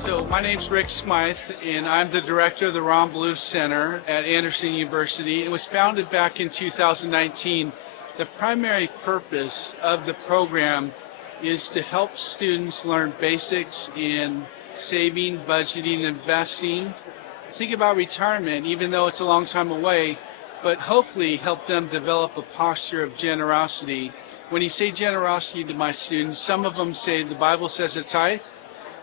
So my name's Rick Smythe, and I'm the director of the Ron Blue Center at Anderson University. It was founded back in 2019. The primary purpose of the program is to help students learn basics in saving, budgeting, investing. Think about retirement, even though it's a long time away, but hopefully help them develop a posture of generosity. When you say generosity to my students, some of them say the Bible says a tithe,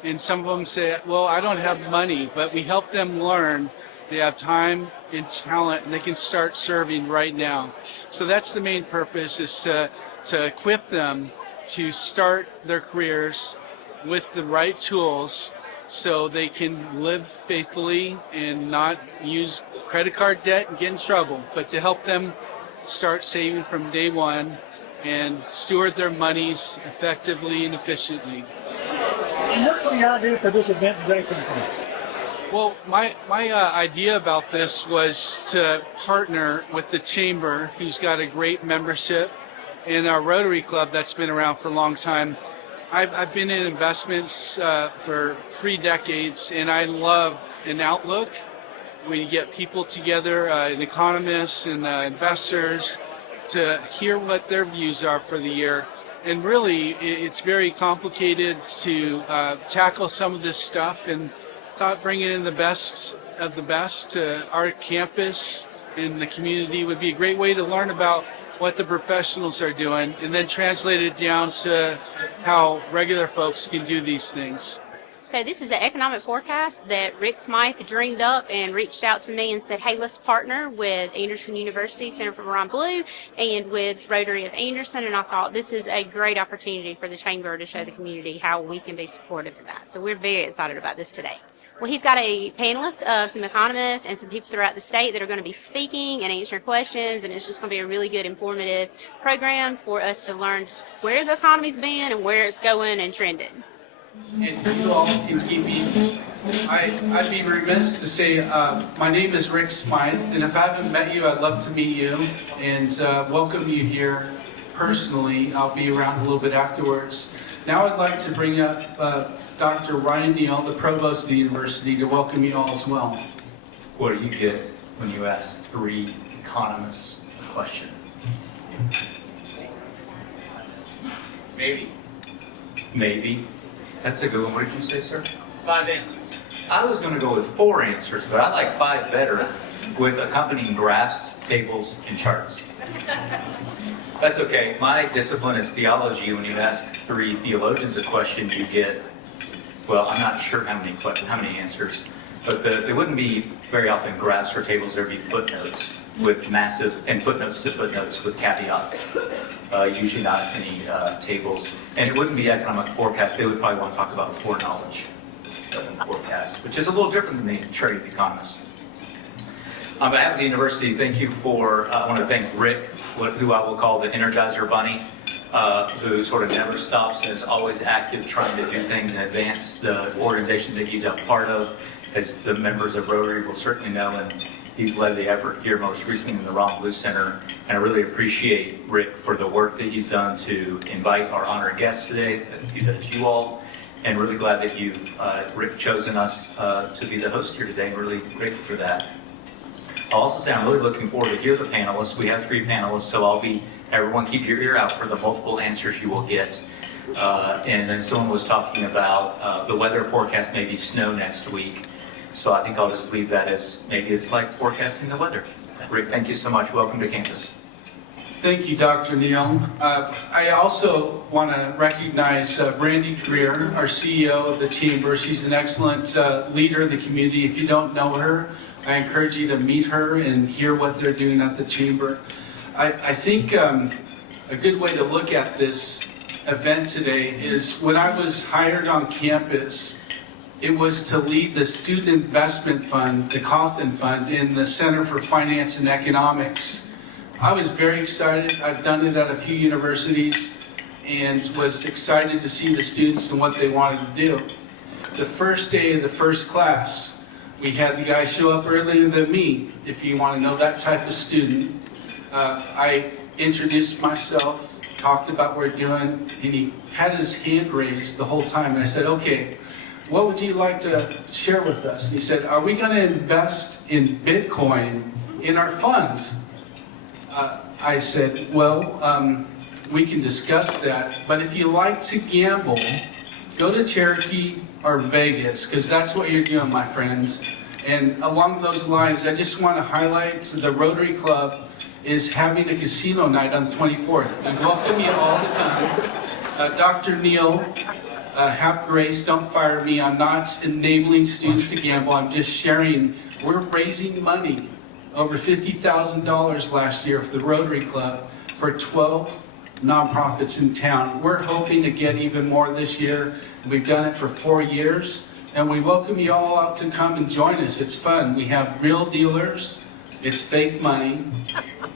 and some of them say, well, I don't have money, but we help them learn. They have time and talent, and they can start serving right now. So that's the main purpose, is to equip them to start their careers with the right tools so they can live faithfully and not use credit card debt and get in trouble, but to help them start saving from day one and steward their monies effectively and efficiently. And what's the idea for this event today, conference? Well, my idea about this was to partner with the Chamber, who's got a great membership, and our Rotary Club that's been around for a long time. I've been in investments for 3 decades, and I love an outlook when you get people together, and economists and investors, to hear what their views are for the year. And really, it's very complicated to tackle some of this stuff, and thought bringing in the best of the best to our campus and the community would be a great way to learn about what the professionals are doing, and then translate it down to how regular folks can do these things. So this is an economic forecast that Rick Smythe dreamed up and reached out to me and said, hey, let's partner with Anderson University Center for Ron Blue and with Rotary of Anderson. And I thought this is a great opportunity for the Chamber to show the community how we can be supportive of that. So we're very excited about this today. Well, he's got a panelist of some economists and some people throughout the state that are going to be speaking and answering questions, and it's just going to be a really good, informative program for us to learn just where the economy's been and where it's going and trending. And you all can keep me. I'd be remiss to say my name is Rick Smythe, and if I haven't met you, I'd love to meet you and welcome you here personally. I'll be around a little bit afterwards. Now I'd like to bring up Dr. Ryan Neal, the provost of the university, to welcome you all as well. What do you get when you ask 3 economists a question? Maybe. Maybe. That's a good one. What did you say, sir? 5 answers. I was going to go with 4 answers, but I like 5 better, with accompanying graphs, tables, and charts. That's okay. My discipline is theology. When you ask 3 theologians a question, you get, well, I'm not sure how many answers, but they wouldn't be very often graphs or tables. There'd be footnotes with massive, and footnotes to footnotes with caveats. Usually not any tables. And it wouldn't be economic forecast. They would probably want to talk about foreknowledge forecast, which is a little different than the trade economists. On behalf of the university, thank you for, I want to thank Rick, who I will call the Energizer Bunny, who sort of never stops and is always active trying to do things and advance the organizations that he's a part of, as the members of Rotary will certainly know, and he's led the effort here most recently in the Ron Blue Center. And I really appreciate Rick for the work that he's done to invite our honored guests today, that's you all, and really glad that you've, Rick, chosen us to be the host here today, and really grateful for that. I'll also say I'm really looking forward to hear the panelists. We have 3 panelists, so everyone keep your ear out for the multiple answers you will get. And then someone was talking about the weather forecast, maybe snow next week. So I think I'll just leave that as maybe it's like forecasting the weather. Rick, thank you so much. Welcome to campus. Thank you, Dr. Neal. I also want to recognize Brandie, Greer, our CEO of the Chamber. She's an excellent leader in the community. If you don't know her, I encourage you to meet her and hear what they're doing at the Chamber. I think a good way to look at this event today is when I was hired on campus, it was to lead the Student Investment Fund, the Cawthon Fund, in the Center for Finance and Economics. I was very excited. I've done it at a few universities and was excited to see the students and what they wanted to do. The first day of the first class, we had the guy show up earlier than me, if you want to know that type of student. I introduced myself, talked about what we're doing, and he had his hand raised the whole time. And I said, okay, what would you like to share with us? And he said, are we going to invest in Bitcoin in our funds? I said, well, we can discuss that, but if you like to gamble, go to Cherokee or Vegas, because that's what you're doing, my friends. And along those lines, I just want to highlight the Rotary Club is having a casino night on the 24th. We welcome you all to come. Dr. Neal, have grace, don't fire me. I'm not enabling students to gamble. I'm just sharing. We're raising money, over $50,000 last year for the Rotary Club for 12 nonprofits in town. We're hoping to get even more this year. We've done it for 4 years, and we welcome you all out to come and join us. It's fun. We have real dealers. It's fake money,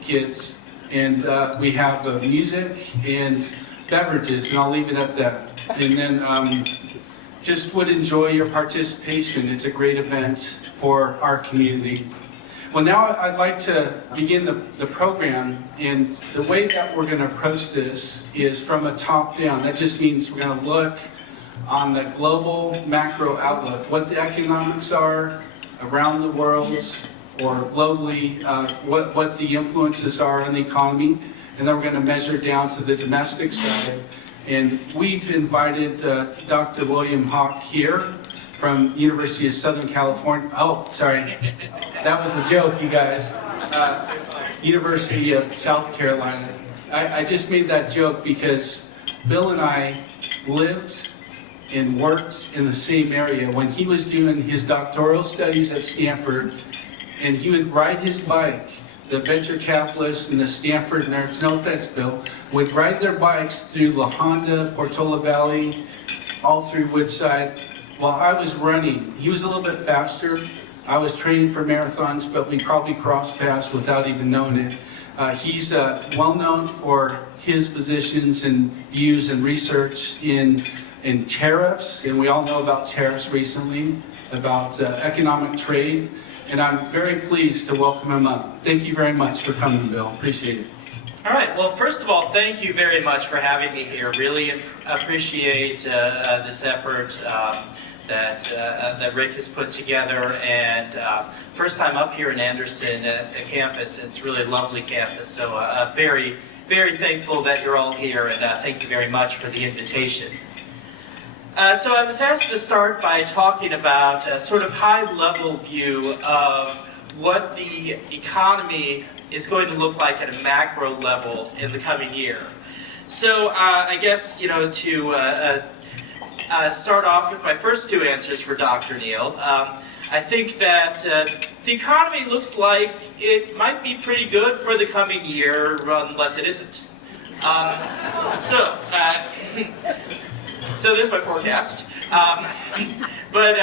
kids, and we have music and beverages, and I'll leave it at that. And then just would enjoy your participation. It's a great event for our community. Well, now I'd like to begin the program, and the way that we're going to approach this is from a top down. That just means we're going to look on the global macro outlook, what the economics are around the world or globally, what the influences are in the economy, and then we're going to measure down to the domestic side. And we've invited Dr. William Hawk here from University of Southern California. Oh, sorry. That was a joke, you guys. University of South Carolina. I just made that joke because Bill and I lived and worked in the same area. When he was doing his doctoral studies at Stanford, and he would ride his bike, the venture capitalists and the Stanford nerds, no offense, Bill, would ride their bikes through La Honda, Portola Valley, all through Woodside. While I was running, he was a little bit faster. I was training for marathons, but we probably crossed paths without even knowing it. He's well known for his positions and views and research in tariffs, and we all know about tariffs recently, about economic trade, and I'm very pleased to welcome him up. Thank you very much for coming, Bill. Appreciate it. All right. Well, first of all, thank you very much for having me here. Really appreciate this effort that Rick has put together, and first time up here in Anderson at the campus. It's really a lovely campus, so very, very thankful that you're all here, and thank you very much for the invitation. So I was asked to start by talking about a sort of high-level view of what the economy is going to look like at a macro level in the coming year. So I guess, to start off with my first two answers for Dr. Neal, I think that the economy looks like it might be pretty good for the coming year, unless it isn't. So there's my forecast. But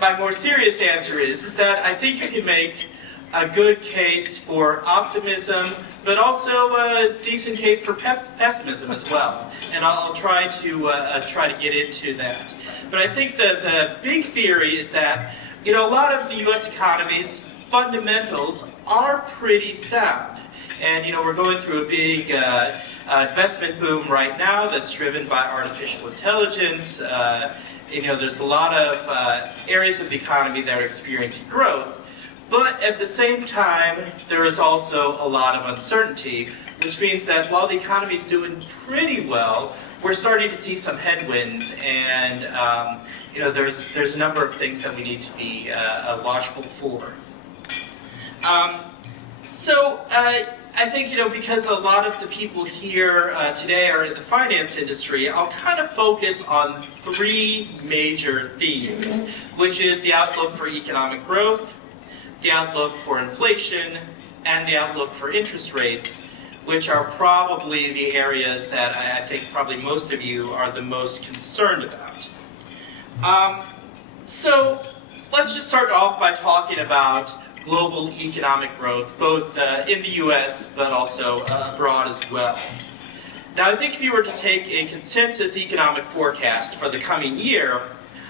my more serious answer is that I think you can make a good case for optimism, but also a decent case for pessimism as well. And I'll try to get into that. But I think that the big theory is that a lot of the U.S. economy's fundamentals are pretty sound. And we're going through a big investment boom right now that's driven by artificial intelligence. There's a lot of areas of the economy that are experiencing growth. But at the same time, there is also a lot of uncertainty, which means that while the economy is doing pretty well, we're starting to see some headwinds, and there's a number of things that we need to be watchful for. I think, because a lot of the people here today are in the finance industry, I'll kind of focus on three major themes, which is the outlook for economic growth, the outlook for inflation, and the outlook for interest rates, which are probably the areas that I think probably most of you are the most concerned about. So let's just start off by talking about global economic growth, both in the U.S. but also abroad as well. Now, I think if you were to take a consensus economic forecast for the coming year,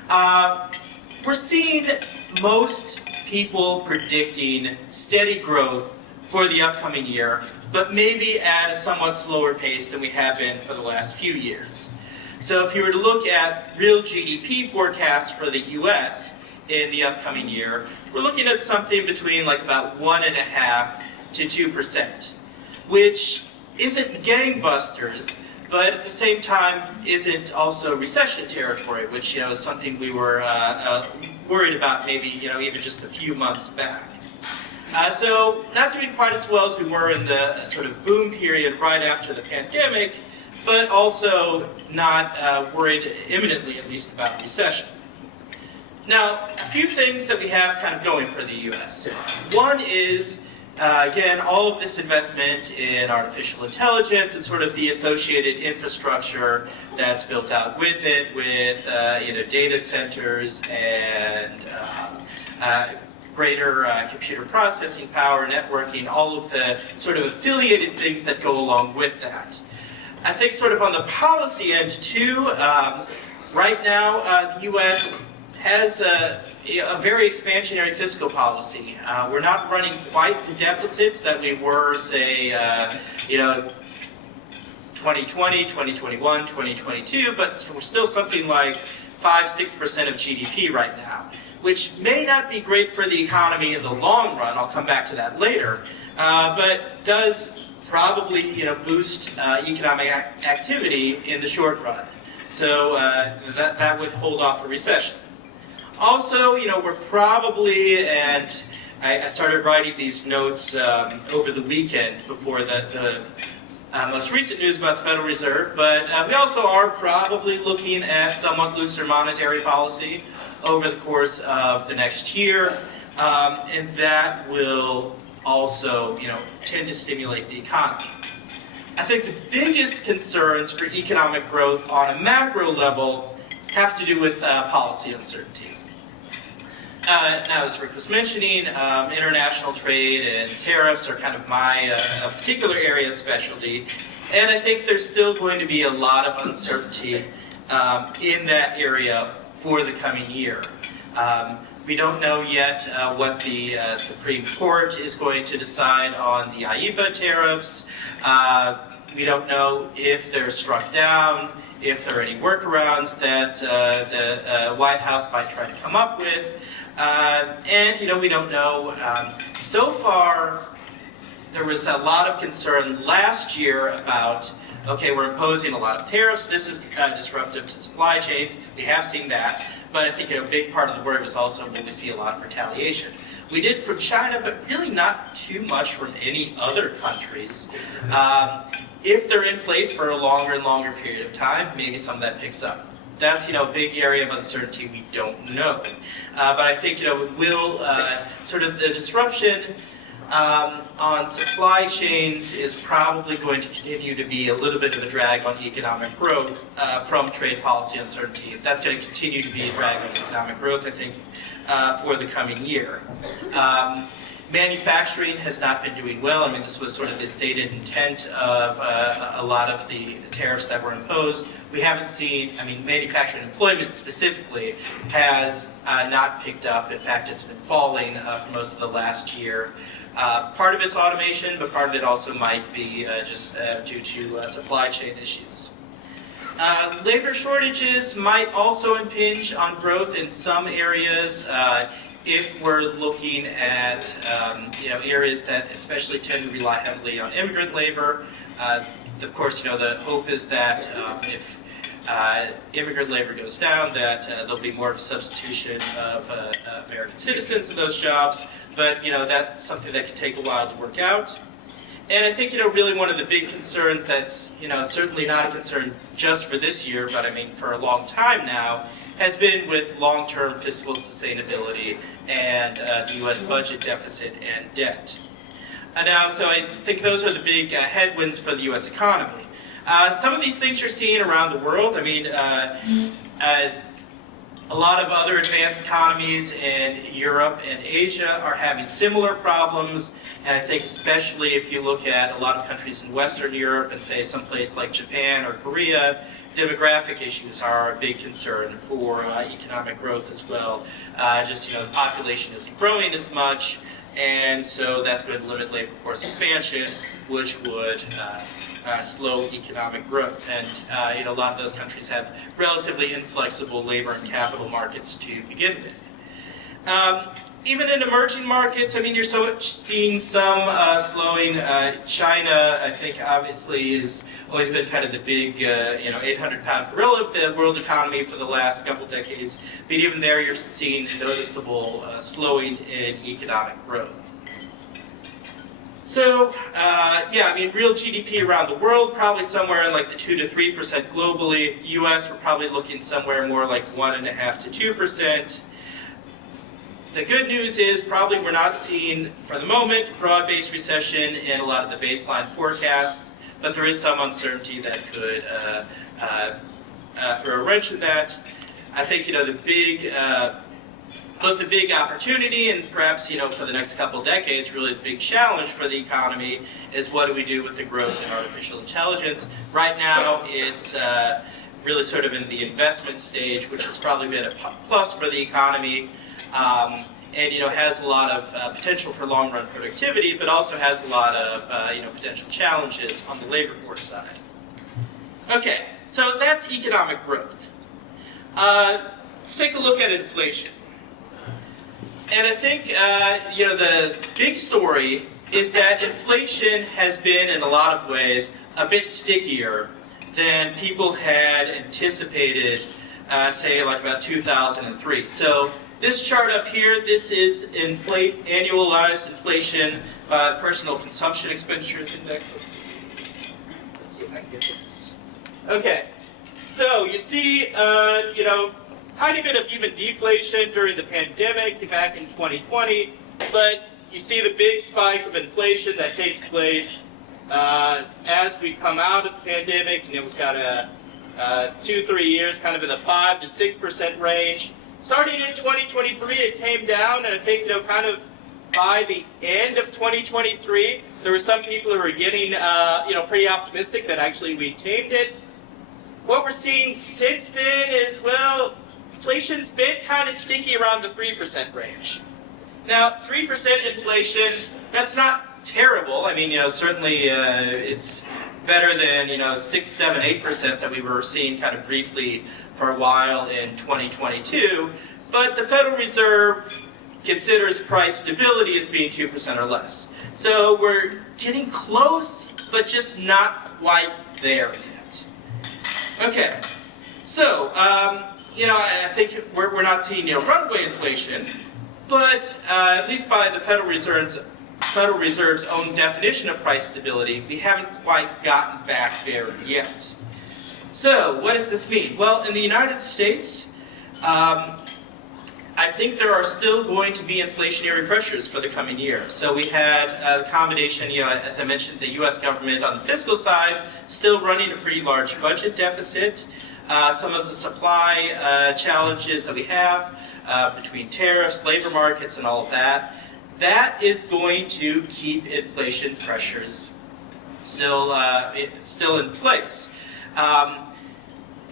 we're seeing most people predicting steady growth for the upcoming year, but maybe at a somewhat slower pace than we have been for the last few years. So if you were to look at real GDP forecasts for the U.S. in the upcoming year, we're looking at something between like about 1.5% to 2%, which isn't gangbusters, but at the same time isn't also recession territory, which is something we were worried about maybe even just a few months back. So not doing quite as well as we were in the sort of boom period right after the pandemic, but also not worried imminently, at least, about recession. Now, a few things that we have kind of going for the U.S. One is, again, all of this investment in artificial intelligence and sort of the associated infrastructure that's built out with it, with data centers and greater computer processing power, networking, all of the sort of affiliated things that go along with that. I think sort of on the policy end too, right now the U.S. has a very expansionary fiscal policy. We're not running quite the deficits that we were, say, 2020, 2021, 2022, but we're still something like 5-6% of GDP right now, which may not be great for the economy in the long run. I'll come back to that later, but does probably boost economic activity in the short run. So that would hold off a recession. Also, we're probably, and I started writing these notes over the weekend before the most recent news about the Federal Reserve, but we also are probably looking at somewhat looser monetary policy over the course of the next year, and that will also, tend to stimulate the economy. I think the biggest concerns for economic growth on a macro level have to do with policy uncertainty. Now, as Rick was mentioning, international trade and tariffs are kind of my particular area of specialty, and I think there's still going to be a lot of uncertainty in that area for the coming year. We don't know yet what the Supreme Court is going to decide on the IEEPA tariffs. We don't know if they're struck down, if there are any workarounds that the White House might try to come up with. And we don't know. So far, there was a lot of concern last year about, okay, we're imposing a lot of tariffs. This is disruptive to supply chains. We have seen that. But I think a big part of the worry was also will we see a lot of retaliation. We did from China, but really not too much from any other countries. If they're in place for a longer and longer period of time, maybe some of that picks up. That's a big area of uncertainty we don't know. But I think it will sort of the disruption on supply chains is probably going to continue to be a little bit of a drag on economic growth from trade policy uncertainty. That's going to continue to be a drag on economic growth, I think, for the coming year. Manufacturing has not been doing well. I mean, this was sort of the stated intent of a lot of the tariffs that were imposed. We haven't seen, manufacturing employment specifically has not picked up. In fact, it's been falling for most of the last year. Part of it's automation, but part of it also might be just due to supply chain issues. Labor shortages might also impinge on growth in some areas. If we're looking at areas that especially tend to rely heavily on immigrant labor, of course, the hope is that if immigrant labor goes down, that there'll be more of a substitution of American citizens in those jobs. But that's something that can take a while to work out. And I think really one of the big concerns that's certainly not a concern just for this year, but for a long time now, has been with long-term fiscal sustainability and the U.S. budget deficit and debt. So I think those are the big headwinds for the U.S. economy. Some of these things you're seeing around the world. A lot of other advanced economies in Europe and Asia are having similar problems, and I think especially if you look at a lot of countries in Western Europe and say someplace like Japan or Korea, demographic issues are a big concern for economic growth as well. The population isn't growing as much, and so that's going to limit labor force expansion, which would slow economic growth. And a lot of those countries have relatively inflexible labor and capital markets to begin with. Even in emerging markets, I mean, you're seeing some slowing. China, I think, obviously has always been kind of the big, 800-pound gorilla of the world economy for the last couple decades. But even there, you're seeing noticeable slowing in economic growth. So, I mean, real GDP around the world, probably somewhere in like the 2 to 3% globally. U.S., we're probably looking somewhere more like 1.5 to 2%. The good news is probably we're not seeing, for the moment, broad-based recession in a lot of the baseline forecasts, but there is some uncertainty that could throw a wrench in that. I think, both the big opportunity and perhaps, for the next couple decades, really the big challenge for the economy is what do we do with the growth in artificial intelligence. Right now, it's really sort of in the investment stage, which has probably been a plus for the economy. And has a lot of potential for long-run productivity, but also has a lot of potential challenges on the labor force side. Okay, so that's economic growth. Let's take a look at inflation. And I think the big story is that inflation has been, in a lot of ways, a bit stickier than people had anticipated, say, like about 2003. So this chart up here, this is annualized inflation by the Personal Consumption Expenditures Index. Let's see if I can get this. Okay, so you see, tiny bit of even deflation during the pandemic back in 2020, but you see the big spike of inflation that takes place as we come out of the pandemic. We've got a 2-3 years kind of in the 5 to 6% range. Starting in 2023, it came down, and I think, kind of by the end of 2023, there were some people who were getting, pretty optimistic that actually we tamed it. What we're seeing since then is, well, inflation's been kind of sticky around the 3% range. Now, 3% inflation, that's not terrible. I mean, certainly it's better than, 6, 7, 8% that we were seeing kind of briefly for a while in 2022, but the Federal Reserve considers price stability as being 2% or less. So we're getting close, but just not quite there yet. Okay, so, I think we're not seeing, runaway inflation, but at least by the Federal Reserve's own definition of price stability, we haven't quite gotten back there yet. So, what does this mean? Well, in the United States, I think there are still going to be inflationary pressures for the coming year. So we had a combination, as I mentioned, the U.S. government on the fiscal side still running a pretty large budget deficit. Some of the supply challenges that we have between tariffs, labor markets, and all of that, that is going to keep inflation pressures still in place.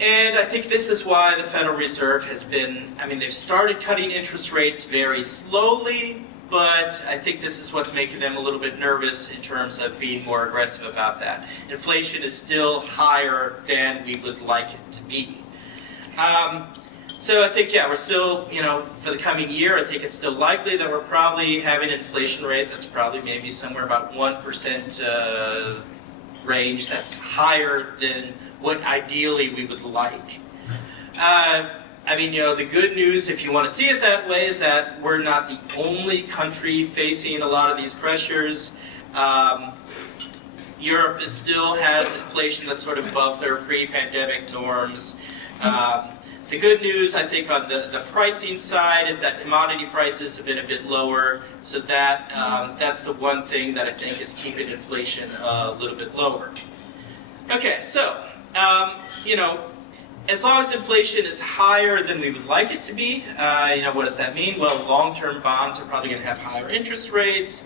And I think this is why the Federal Reserve has been, they've started cutting interest rates very slowly, but I think this is what's making them a little bit nervous in terms of being more aggressive about that. Inflation is still higher than we would like it to be. So I think, we're still, for the coming year, I think it's still likely that we're probably having an inflation rate that's probably maybe somewhere about 1% range that's higher than what ideally we would like. The good news, if you want to see it that way, is that we're not the only country facing a lot of these pressures. Europe still has inflation that's sort of above their pre-pandemic norms. The good news, I think, on the pricing side is that commodity prices have been a bit lower, so that's the one thing that I think is keeping inflation a little bit lower. Okay, so, as long as inflation is higher than we would like it to be, what does that mean? Well, long-term bonds are probably going to have higher interest rates.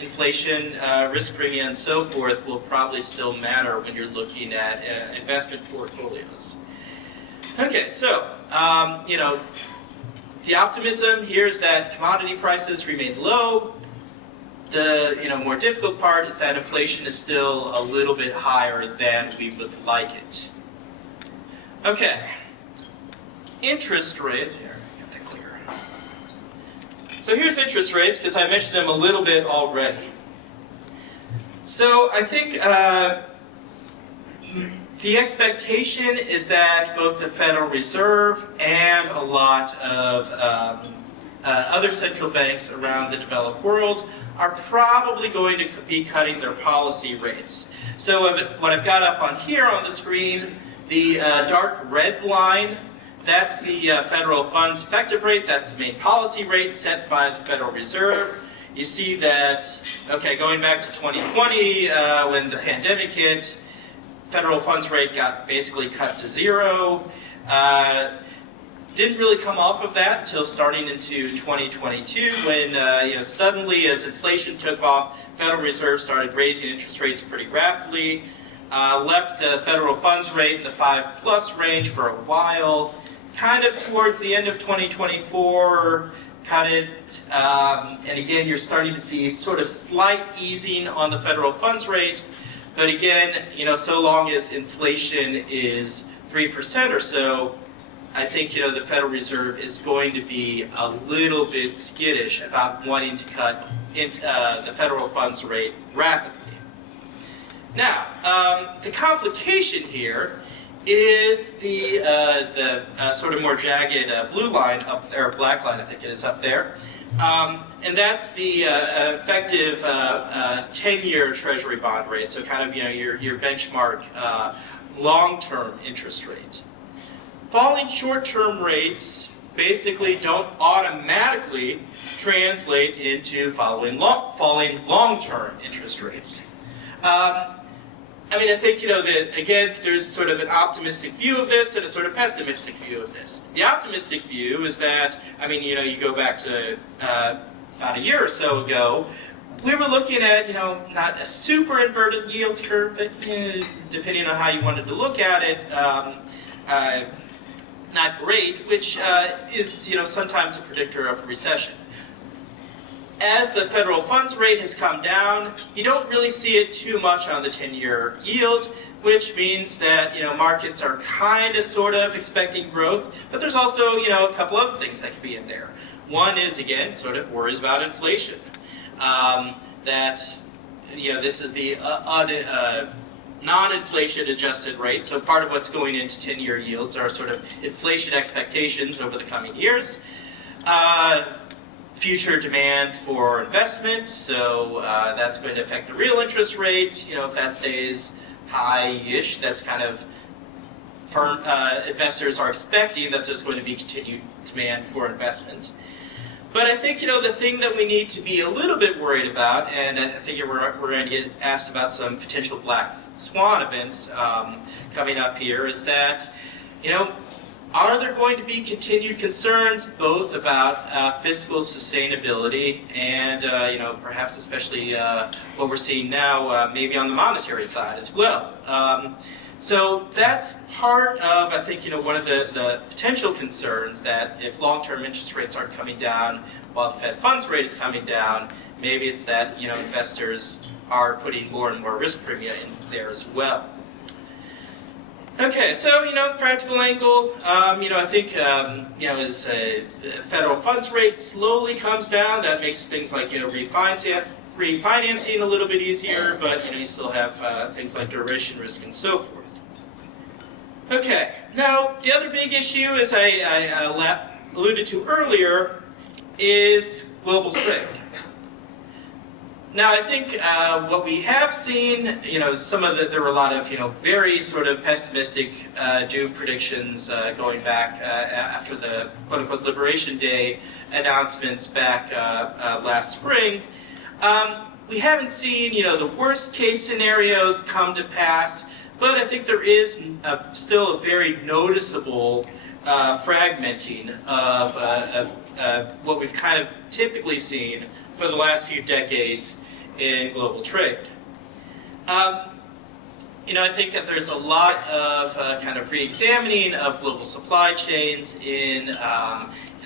Inflation, risk premium, and so forth will probably still matter when you're looking at investment portfolios. Okay, so, the optimism here is that commodity prices remain low. The more difficult part is that inflation is still a little bit higher than we would like it. Okay, interest rates. Here, get that clear. So here's interest rates, because I mentioned them a little bit already. So I think the expectation is that both the Federal Reserve and a lot of other central banks around the developed world are probably going to be cutting their policy rates. So what I've got up on here on the screen, the dark red line, that's the federal funds effective rate. That's the main policy rate set by the Federal Reserve. You see that, okay, going back to 2020, when the pandemic hit, federal funds rate got basically cut to zero. Didn't really come off of that until starting into 2022, when suddenly, as inflation took off, Federal Reserve started raising interest rates pretty rapidly. Left the federal funds rate in the 5+ range for a while. Kind of towards the end of 2024, cut it, and again, you're starting to see sort of slight easing on the federal funds rate. But again, so long as inflation is 3% or so, I think the Federal Reserve is going to be a little bit skittish about wanting to cut the federal funds rate rapidly. Now, the complication here is the sort of more jagged blue line up there, black line I think it is up there, and that's the effective 10-year Treasury bond rate. So kind of your benchmark long-term interest rate. Falling short-term rates basically don't automatically translate into falling long-term interest rates. I think, that again, there's sort of an optimistic view of this and a sort of pessimistic view of this. The optimistic view is that, you go back to about a year or so ago, we were looking at, not a super inverted yield curve, but depending on how you wanted to look at it, not great, which is, sometimes a predictor of a recession. As the federal funds rate has come down, you don't really see it too much on the 10-year yield, which means that markets are kind of sort of expecting growth, but there's also a couple other things that could be in there. One is, again, sort of worries about inflation. That this is the non-inflation adjusted rate, so part of what's going into 10-year yields are sort of inflation expectations over the coming years. Future demand for investment, so that's going to affect the real interest rate. If that stays high-ish, that's kind of investors are expecting that there's going to be continued demand for investment. But I think the thing that we need to be a little bit worried about, and I think we're going to get asked about some potential black swan events coming up here, is that are there going to be continued concerns both about fiscal sustainability and, perhaps especially what we're seeing now, maybe on the monetary side as well? So that's part of, I think, one of the potential concerns, that if long-term interest rates aren't coming down while the Fed funds rate is coming down, maybe it's that, investors are putting more and more risk premium in there as well. Okay, so, practical angle, I think, as federal funds rate slowly comes down, that makes things like, refinancing a little bit easier, but, you still have things like duration risk and so forth. Okay, now, the other big issue, as I alluded to earlier, is global trade. Now, I think what we have seen, there were a lot of, very sort of pessimistic doom predictions going back after the quote-unquote Liberation Day announcements back last spring. We haven't seen, the worst case scenarios come to pass, but I think there is still a very noticeable fragmenting of what we've kind of typically seen for the last few decades in global trade. I think that there's a lot of kind of re-examining of global supply chains in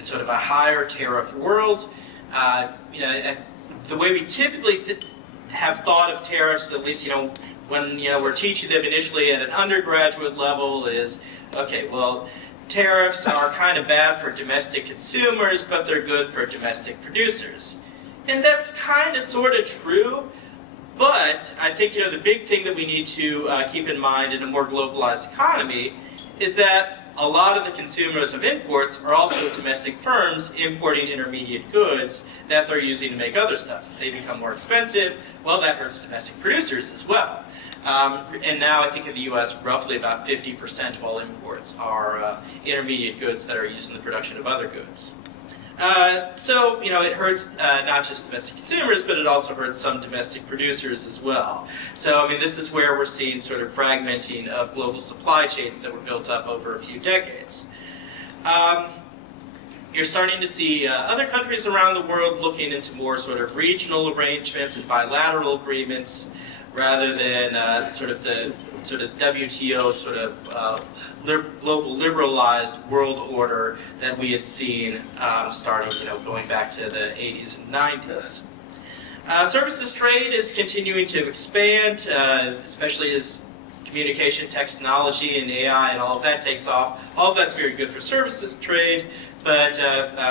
sort of a higher tariff world. the way we typically have thought of tariffs, at least when we're teaching them initially at an undergraduate level, is okay. Well, tariffs are kind of bad for domestic consumers, but they're good for domestic producers, and that's kind of sort of true. But I think the big thing that we need to keep in mind in a more globalized economy is that a lot of the consumers of imports are also domestic firms importing intermediate goods that they're using to make other stuff. If they become more expensive, well, that hurts domestic producers as well. And now I think in the U.S., roughly about 50% of all imports are intermediate goods that are used in the production of other goods. So it hurts not just domestic consumers, but it also hurts some domestic producers as well. So, this is where we're seeing sort of fragmenting of global supply chains that were built up over a few decades. You're starting to see other countries around the world looking into more sort of regional arrangements and bilateral agreements rather than sort of the WTO sort of global liberalized world order that we had seen starting, going back to the 80s and 90s. Services trade is continuing to expand, especially as communication technology and AI and all of that takes off. All of that's very good for services trade, but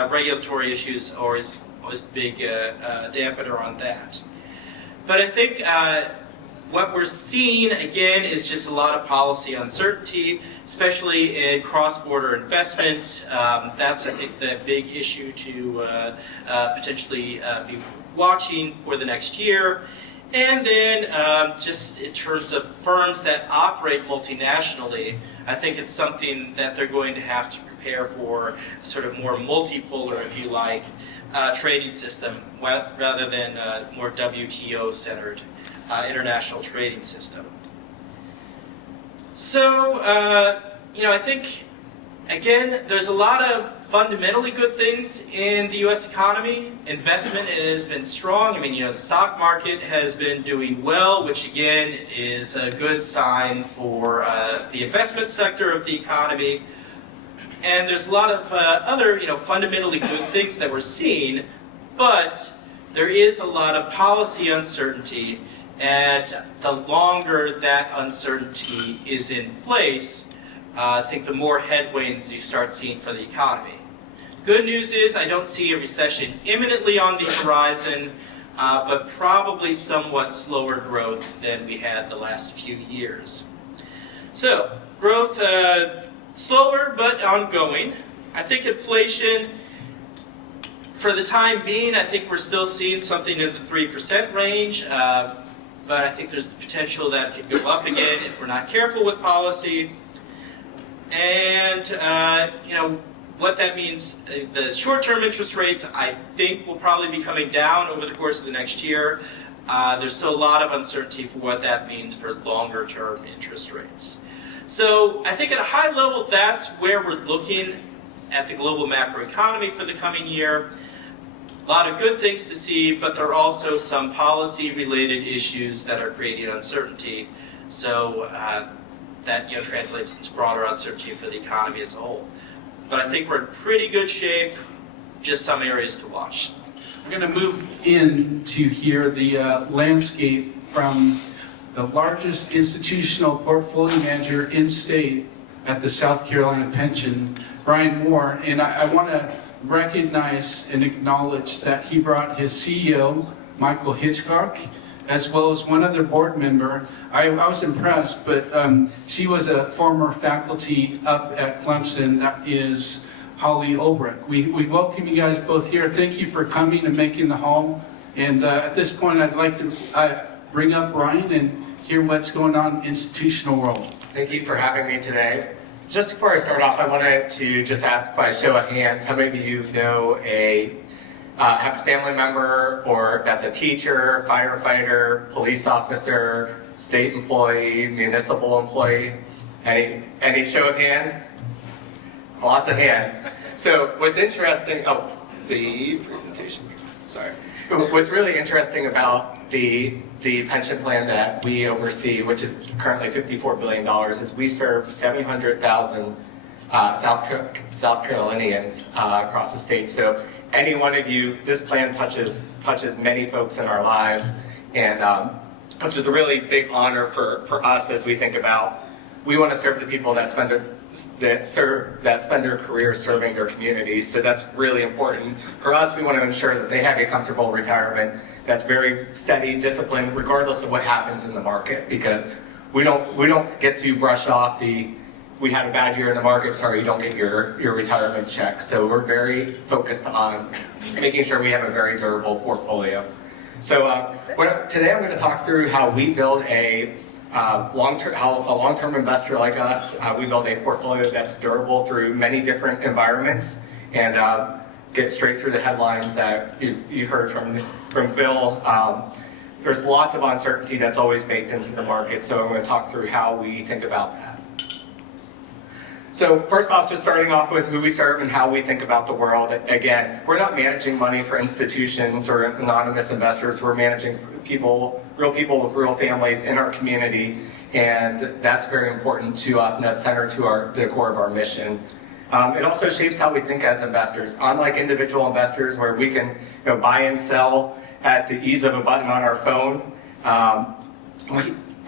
regulatory issues are always a big dampener on that. But I think what we're seeing, again, is just a lot of policy uncertainty, especially in cross-border investment. That's, I think, the big issue to potentially be watching for the next year. And then just in terms of firms that operate multinationally, I think it's something that they're going to have to prepare for a sort of more multipolar, if you like, trading system rather than more WTO-centered international trading system. So, I think, again, there's a lot of fundamentally good things in the U.S. economy. Investment has been strong. The stock market has been doing well, which again is a good sign for the investment sector of the economy. And there's a lot of other, fundamentally good things that we're seeing, but there is a lot of policy uncertainty, and the longer that uncertainty is in place, I think the more headwinds you start seeing for the economy. Good news is I don't see a recession imminently on the horizon, but probably somewhat slower growth than we had the last few years. So, growth slower but ongoing. I think inflation, for the time being, I think we're still seeing something in the 3% range, but I think there's the potential that it could go up again if we're not careful with policy. And, what that means, the short-term interest rates, I think, will probably be coming down over the course of the next year. There's still a lot of uncertainty for what that means for longer-term interest rates. So I think at a high level, that's where we're looking at the global macroeconomy for the coming year. A lot of good things to see, but there are also some policy-related issues that are creating uncertainty. So that translates into broader uncertainty for the economy as a whole. But I think we're in pretty good shape, just some areas to watch. We're going to move into here the landscape from the largest institutional portfolio manager in state at the South Carolina Pension, Brian Moore. And I want to recognize and acknowledge that he brought his CEO, Michael Hitchcock, as well as one other board member. I was impressed, but she was a former faculty up at Clemson. That is Holly Ulbrich. We welcome you guys both here. Thank you for coming and making the hall. And at this point, I'd like to bring up Brian and hear what's going on in the institutional world. Thank you for having me today. Just before I start off, I wanted to just ask by show of hands, how many of you know have a family member or that's a teacher, firefighter, police officer, state employee, municipal employee? Any show of hands? Lots of hands. So what's interesting, the presentation, sorry. What's really interesting about the pension plan that we oversee, which is currently $54 billion, is we serve 700,000 South Carolinians across the state. So any one of you, this plan touches many folks in our lives, and which is a really big honor for us as we think about, we want to serve the people that spend their career serving their communities. So that's really important. For us, we want to ensure that they have a comfortable retirement that's very steady, disciplined, regardless of what happens in the market, because we don't get to brush off we had a bad year in the market, sorry, you don't get your retirement check. So we're very focused on making sure we have a very durable portfolio. So today I'm going to talk through how we build a long-term investor like us, we build a portfolio that's durable through many different environments, and get straight through the headlines that you heard from Bill. There's lots of uncertainty that's always baked into the market, so I'm going to talk through how we think about that. So first off, just starting off with who we serve and how we think about the world. Again, we're not managing money for institutions or anonymous investors. We're managing real people with real families in our community, and that's very important to us, and that's centered to the core of our mission. It also shapes how we think as investors. Unlike individual investors where we can buy and sell at the ease of a button on our phone,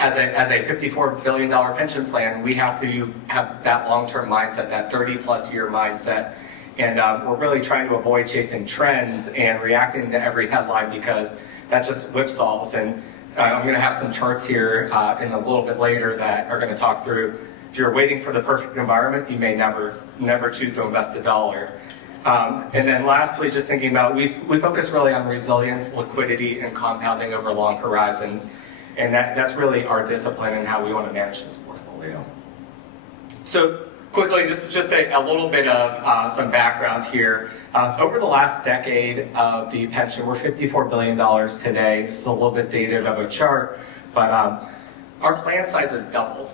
as a $54 billion pension plan, we have to have that long-term mindset, that 30-plus year mindset. And we're really trying to avoid chasing trends and reacting to every headline, because that just whipsaws. And I'm going to have some charts here in a little bit later that are going to talk through, if you're waiting for the perfect environment, you may never choose to invest a dollar. And then lastly, just thinking about, we focus really on resilience, liquidity, and compounding over long horizons. And that's really our discipline and how we want to manage this portfolio. So quickly, this is just a little bit of some background here. Over the last decade of the pension, we're $54 billion today. This is a little bit dated of a chart, but our plan size has doubled.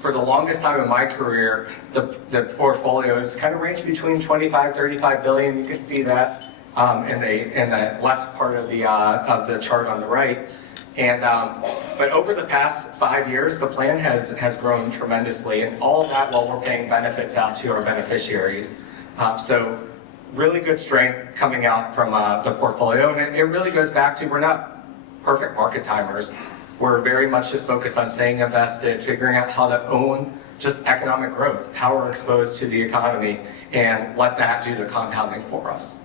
For the longest time in my career, the portfolio has kind of ranged between 25, 35 billion. You can see that in the left part of the chart on the right. And but over the past 5 years, the plan has grown tremendously, and all of that while we're paying benefits out to our beneficiaries. So really good strength coming out from the portfolio, and it really goes back to, we're not perfect market timers. We're very much just focused on staying invested, figuring out how to own just economic growth, how we're exposed to the economy, and let that do the compounding for us.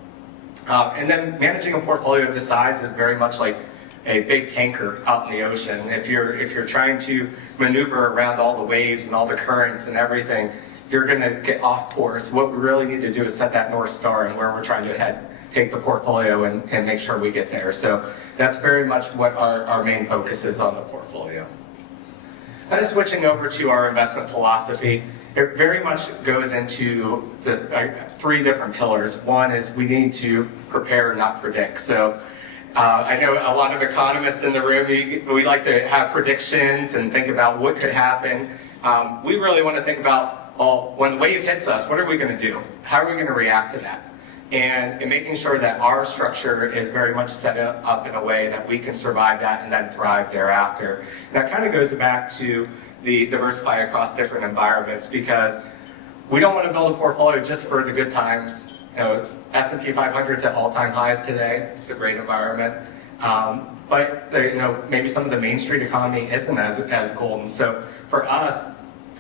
And then managing a portfolio of this size is very much like a big tanker out in the ocean. If you're trying to maneuver around all the waves and all the currents and everything, you're going to get off course. What we really need to do is set that North Star and where we're trying to head, take the portfolio and make sure we get there. So that's very much what our main focus is on the portfolio. Kind of switching over to our investment philosophy, it very much goes into the 3 different pillars. One is we need to prepare, not predict. So I know a lot of economists in the room, we like to have predictions and think about what could happen. We really want to think about, well, when the wave hits us, what are we going to do? How are we going to react to that? And making sure that our structure is very much set up in a way that we can survive that and then thrive thereafter. That kind of goes back to the diversify across different environments, because we don't want to build a portfolio just for the good times. S&P 500 is at all-time highs today. It's a great environment. But maybe some of the Main Street economy isn't as golden. So for us,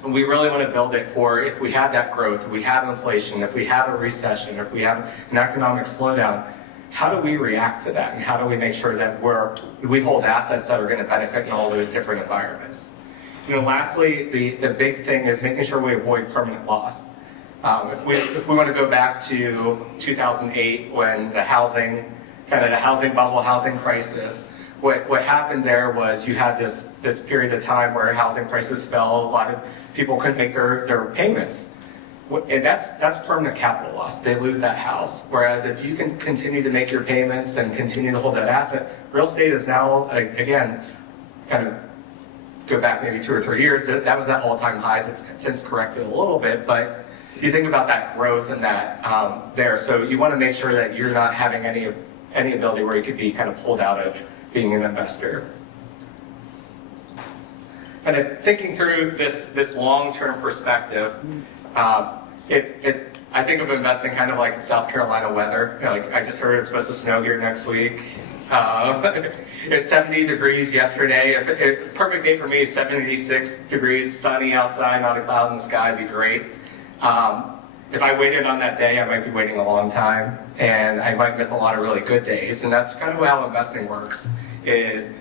we really want to build it for if we have that growth, if we have inflation, if we have a recession, if we have an economic slowdown, how do we react to that? And how do we make sure that we hold assets that are going to benefit in all those different environments? Lastly, the big thing is making sure we avoid permanent loss. If we want to go back to 2008, when the housing bubble, housing crisis, what happened there was you had this period of time where housing prices fell. A lot of people couldn't make their payments. And that's permanent capital loss. They lose that house. Whereas if you can continue to make your payments and continue to hold that asset, real estate is now, again, kind of go back maybe 2 or 3 years, that was at all-time highs. It's since corrected a little bit, but you think about that growth and that there. So you want to make sure that you're not having any ability where you could be kind of pulled out of being an investor. And thinking through this long-term perspective, I think of investing kind of like South Carolina weather. You know, like I just heard it's supposed to snow here next week. It's 70 degrees yesterday. Perfect day for me is 76 degrees, sunny outside, not a cloud in the sky, would be great. If I waited on that day, I might be waiting a long time, and I might miss a lot of really good days. And that's kind of how investing works. Is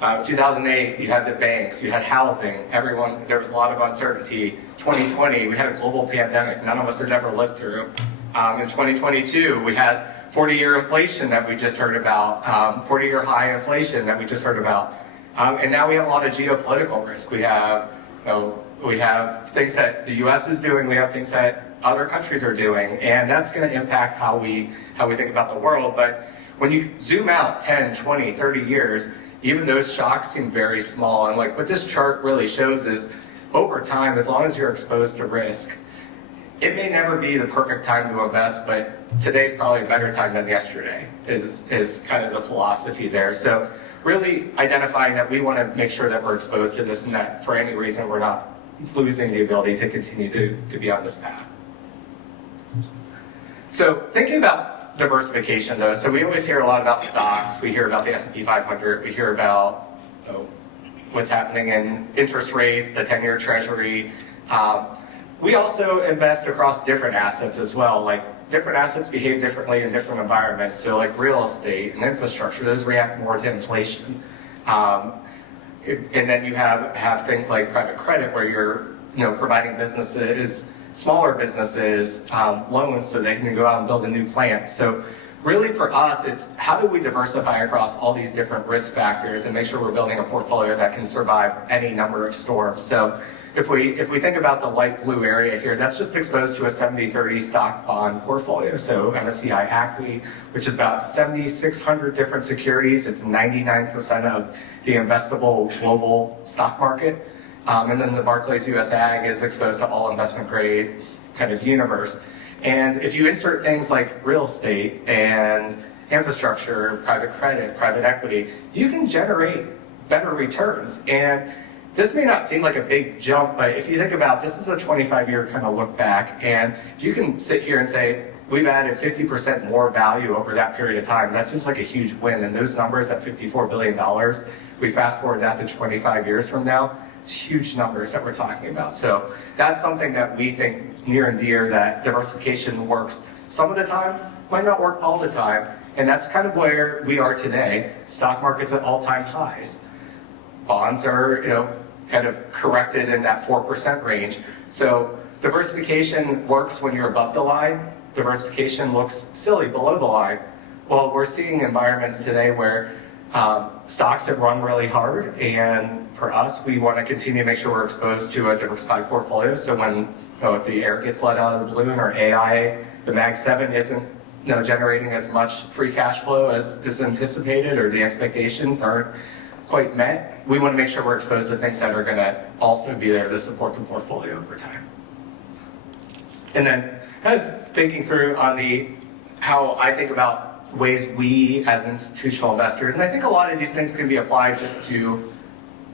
2008, you had the banks, you had housing, everyone, there was a lot of uncertainty. 2020, we had a global pandemic none of us had ever lived through. In 2022, we had 40-year inflation that we just heard about, 40-year high inflation that we just heard about. And now we have a lot of geopolitical risk. We have things that the U.S. is doing, we have things that other countries are doing, and that's going to impact how we think about the world. But when you zoom out 10, 20, 30 years, even those shocks seem very small. And like what this chart really shows is, over time, as long as you're exposed to risk, it may never be the perfect time to invest, but today's probably a better time than yesterday is kind of the philosophy there. So really identifying that we want to make sure that we're exposed to this and that for any reason we're not losing the ability to continue to be on this path. So thinking about diversification though, so we always hear a lot about stocks, we hear about the S&P 500, we hear about what's happening in interest rates, the 10-year treasury. We also invest across different assets as well. Like different assets behave differently in different environments. So like real estate and infrastructure, those react more to inflation. And then you have things like private credit where you're providing businesses, smaller businesses, loans so they can go out and build a new plant. So really for us, it's how do we diversify across all these different risk factors and make sure we're building a portfolio that can survive any number of storms. So if we think about the light blue area here, that's just exposed to a 70-30 stock bond portfolio. So MSCI ACWI, which is about 7,600 different securities. It's 99% of the investable global stock market. And then the Barclays US Ag is exposed to all investment grade kind of universe. And if you insert things like real estate and infrastructure, private credit, private equity, you can generate better returns. And this may not seem like a big jump, but if you think about this is a 25-year kind of look back, and if you can sit here and say, we've added 50% more value over that period of time, that seems like a huge win. And those numbers at $54 billion, we fast forward that to 25 years from now, it's huge numbers that we're talking about. So that's something that we think near and dear, that diversification works some of the time, might not work all the time. And that's kind of where we are today. Stock market's at all-time highs. Bonds are, kind of corrected in that 4% range. So diversification works when you're above the line. Diversification looks silly below the line. Well, we're seeing environments today where stocks have run really hard, and for us, we want to continue to make sure we're exposed to a diversified portfolio. So when if the air gets let out of the balloon, or AI, the Mag 7 isn't generating as much free cash flow as is anticipated, or the expectations aren't quite met, we want to make sure we're exposed to things that are going to also be there to support the portfolio over time. And then kind of thinking through on how I think about ways we as institutional investors, and I think a lot of these things can be applied just to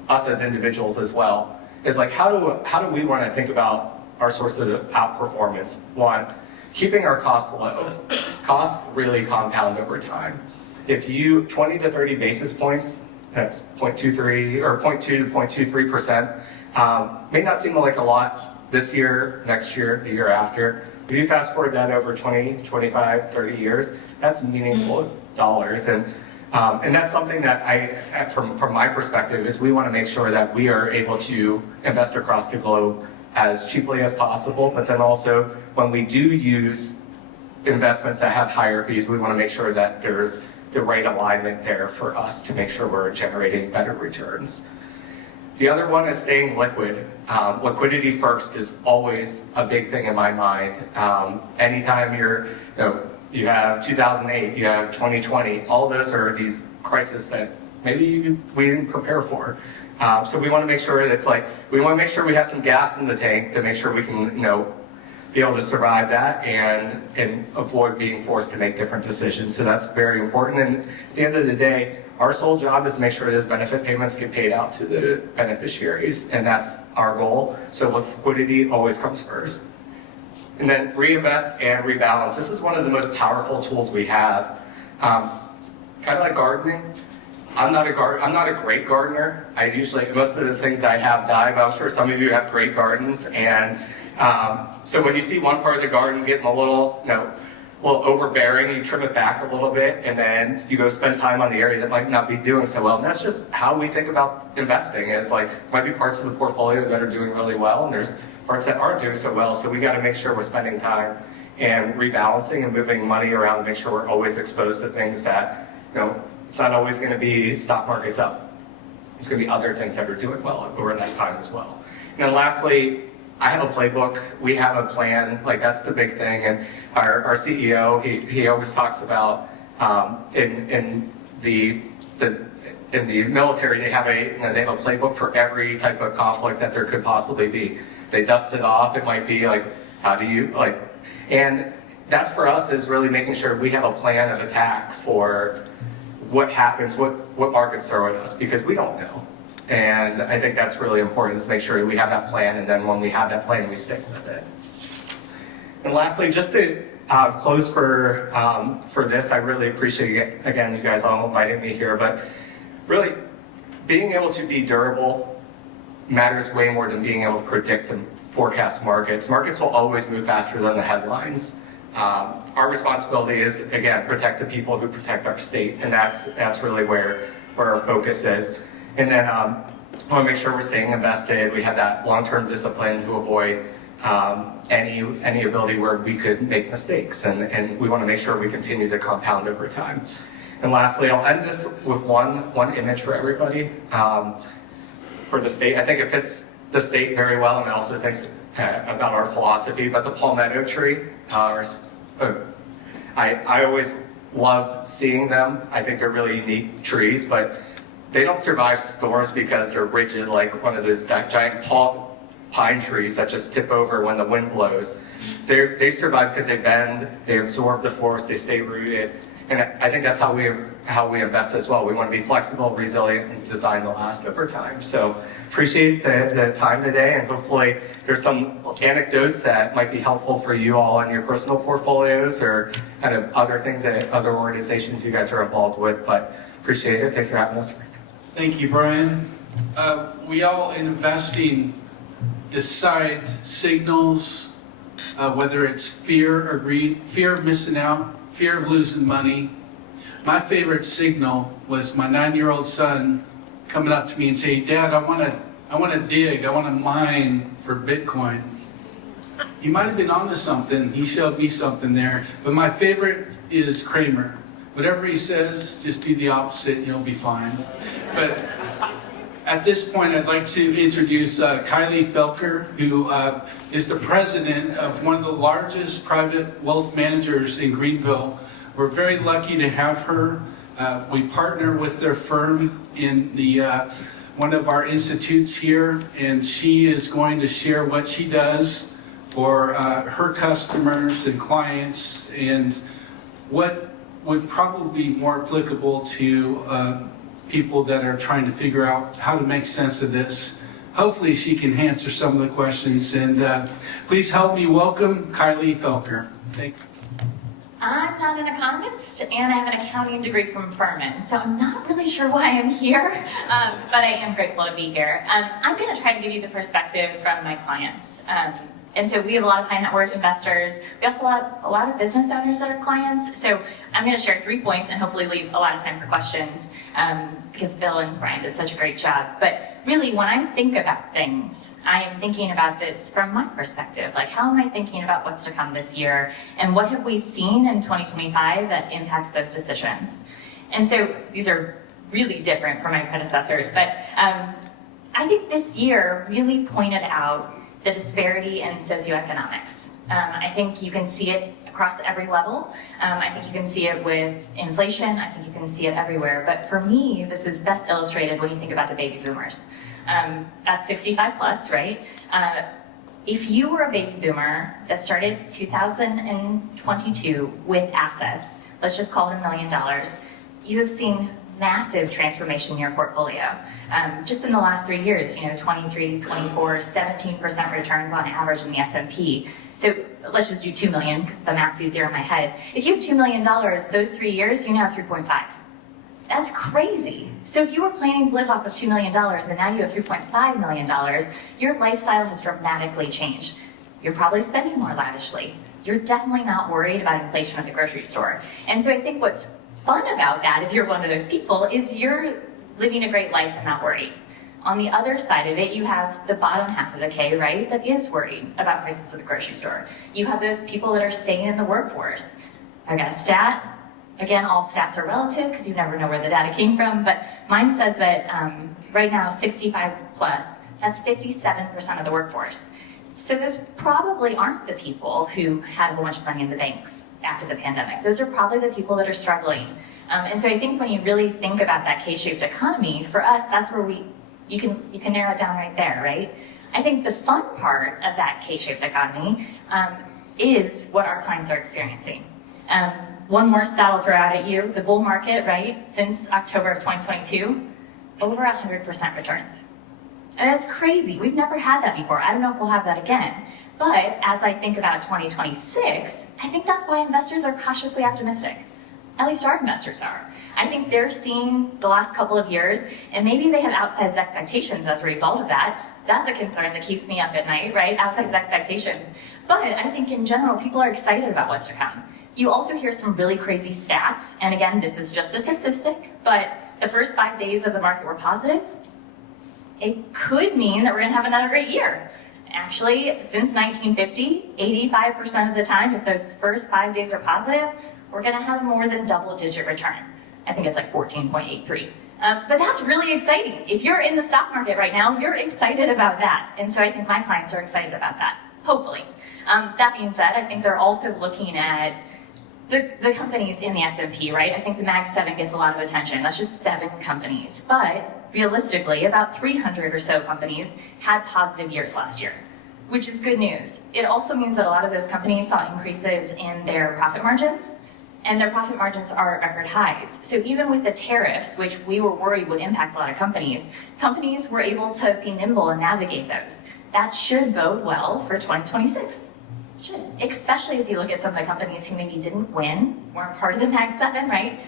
us as individuals as well, is like how do we want to think about our source of outperformance? One, keeping our costs low. Costs really compound over time. If you 20 to 30 basis points, that's 0.23 or 0.2 to 0.23%, may not seem like a lot this year, next year, the year after. If you fast forward that over 20, 25, 30 years, that's meaningful dollars. And that's something that from my perspective, is we want to make sure that we are able to invest across the globe as cheaply as possible. But then also, when we do use investments that have higher fees, we want to make sure that there's the right alignment there for us to make sure we're generating better returns. The other one is staying liquid. Liquidity first is always a big thing in my mind. Anytime you have 2008, you have 2020, all those are these crises that maybe we didn't prepare for. So we want to make sure we want to make sure we have some gas in the tank to make sure we can, be able to survive that and avoid being forced to make different decisions. So that's very important. And at the end of the day, our sole job is to make sure those benefit payments get paid out to the beneficiaries, and that's our goal. So liquidity always comes first. And then reinvest and rebalance. This is one of the most powerful tools we have. It's kind of like gardening. I'm not a great gardener. Most of the things that I have die, but I'm sure some of you have great gardens. And so when you see one part of the garden getting a little overbearing, you trim it back a little bit, and then you go spend time on the area that might not be doing so well. And that's just how we think about investing. Is like, might be parts of the portfolio that are doing really well, and there's parts that aren't doing so well. So we got to make sure we're spending time and rebalancing and moving money around to make sure we're always exposed to things that, it's not always going to be stock markets up. There's going to be other things that are doing well over that time as well. And then lastly, I have a playbook. We have a plan. Like, that's the big thing. And our CEO, he always talks about in the military, they have a playbook for every type of conflict that there could possibly be. They dust it off. It might be like, how do you and that's for us, is really making sure we have a plan of attack for what happens, what markets throw at us, because we don't know. And I think that's really important, is make sure we have that plan, and then when we have that plan, we stick with it. And lastly, just to close for this, I really appreciate, again, you guys all inviting me here, but really being able to be durable matters way more than being able to predict and forecast markets. Markets will always move faster than the headlines. Our responsibility is, again, protect the people who protect our state, and that's really where our focus is. And then I want to make sure we're staying invested. We have that long-term discipline to avoid any ability where we could make mistakes, and we want to make sure we continue to compound over time. And lastly, I'll end this with one image for everybody. For the state, I think it fits the state very well, and it also thinks about our philosophy. But the palmetto tree, I always loved seeing them. I think they're really unique trees, but they don't survive storms because they're rigid, like one of those giant pine trees that just tip over when the wind blows. They survive because they bend, they absorb the force, they stay rooted. And I think that's how we invest as well. We want to be flexible, resilient, and designed to last over time. So appreciate the time today, and hopefully there's some anecdotes that might be helpful for you all in your personal portfolios, or kind of other things that other organizations you guys are involved with. But appreciate it. Thanks for having us. Thank you, Brian. We all in investing decide signals, whether it's fear or greed, fear of missing out, fear of losing money. My favorite signal was my 9-year-old son coming up to me and saying, "Dad, I want to dig, I want to mine for Bitcoin." He might have been onto something. He showed me something there. But my favorite is Kramer. Whatever he says, just do the opposite and you'll be fine. But at this point, I'd like to introduce Kylie Felker, who is the president of one of the largest private wealth managers in Greenville. We're very lucky to have her. We partner with their firm in one of our institutes here, and she is going to share what she does for her customers and clients, and what would probably be more applicable to people that are trying to figure out how to make sense of this. Hopefully she can answer some of the questions, and please help me welcome Kylie Felker. Thank you. I'm not an economist, and I have an accounting degree from Furman, so I'm not really sure why I'm here, but I am grateful to be here. I'm going to try to give you the perspective from my clients. And so we have a lot of high net worth investors. We also have a lot of business owners that are clients. So I'm going to share 3 points and hopefully leave a lot of time for questions, because Bill and Brian did such a great job. But really, when I think about things, I am thinking about this from my perspective. Like, how am I thinking about what's to come this year? And what have we seen in 2025 that impacts those decisions? And so these are really different from my predecessors. But I think this year really pointed out the disparity in socioeconomics. I think you can see it across every level. I think you can see it with inflation. I think you can see it everywhere. But for me, this is best illustrated when you think about the baby boomers. That's 65 plus, right? If you were a baby boomer that started 2022 with assets, let's just call it $1 million, you have seen massive transformation in your portfolio. Just in the last 3 years, 23, 24, 17% returns on average in the S&P. So let's just do 2 million because the math's easier in my head. If you have $2 million, those 3 years, you now have 3.5. That's crazy. So if you were planning to live off of $2 million and now you have $3.5 million, your lifestyle has dramatically changed. You're probably spending more lavishly. You're definitely not worried about inflation at the grocery store. And so I think what's fun about that, if you're one of those people, is you're living a great life and not worried. On the other side of it, you have the bottom half of the K, right, that is worried about prices at the grocery store. You have those people that are staying in the workforce. I got a stat. Again, all stats are relative because you never know where the data came from, but mine says that right now, 65 plus, that's 57% of the workforce. So those probably aren't the people who had a whole bunch of money in the banks after the pandemic. Those are probably the people that are struggling. And so I think when you really think about that K-shaped economy, for us, that's where you can narrow it down right there, right? I think the fun part of that K-shaped economy is what our clients are experiencing. One more stat I'll throw out at you, the bull market, right? Since October of 2022, over 100% returns. And that's crazy. We've never had that before. I don't know if we'll have that again. But as I think about 2026, I think that's why investors are cautiously optimistic. At least our investors are. I think they're seeing the last couple of years, and maybe they have outsized expectations as a result of that. That's a concern that keeps me up at night, right? Outsized expectations. But I think in general, people are excited about what's to come. You also hear some really crazy stats, and again, this is just a statistic, but the first 5 days of the market were positive. It could mean that we're gonna have another great year. Actually, since 1950, 85% of the time, if those first 5 days are positive, we're gonna have more than double-digit return. I think it's like 14.83. But that's really exciting. If you're in the stock market right now, you're excited about that. And so I think my clients are excited about that, hopefully. That being said, I think they're also looking at the companies in the S&P, right? I think the Mag 7 gets a lot of attention. That's just 7 companies. But realistically, about 300 or so companies had positive years last year, which is good news. It also means that a lot of those companies saw increases in their profit margins, and their profit margins are at record highs. So even with the tariffs, which we were worried would impact a lot of companies were able to be nimble and navigate those. That should bode well for 2026. Should, especially as you look at some of the companies who maybe didn't win, weren't part of the Mag 7, right?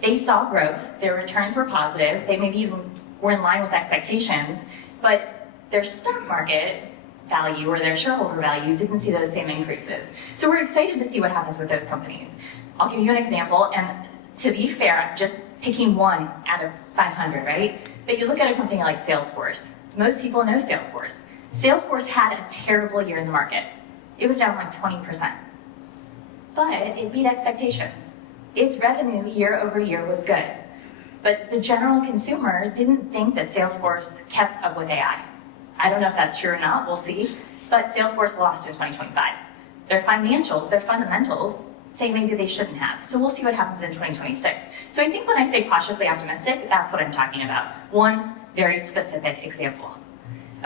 They saw growth, their returns were positive, they maybe even were in line with expectations, but their stock market value or their shareholder value didn't see those same increases. So we're excited to see what happens with those companies. I'll give you an example, and to be fair, I'm just picking one out of 500, right? But you look at a company like Salesforce. Most people know Salesforce. Salesforce had a terrible year in the market. It was down like 20%. But it beat expectations. Its revenue year over year was good. But the general consumer didn't think that Salesforce kept up with AI. I don't know if that's true or not, we'll see. But Salesforce lost in 2025. Their financials, their fundamentals, say maybe they shouldn't have. So we'll see what happens in 2026. So I think when I say cautiously optimistic, that's what I'm talking about. One very specific example.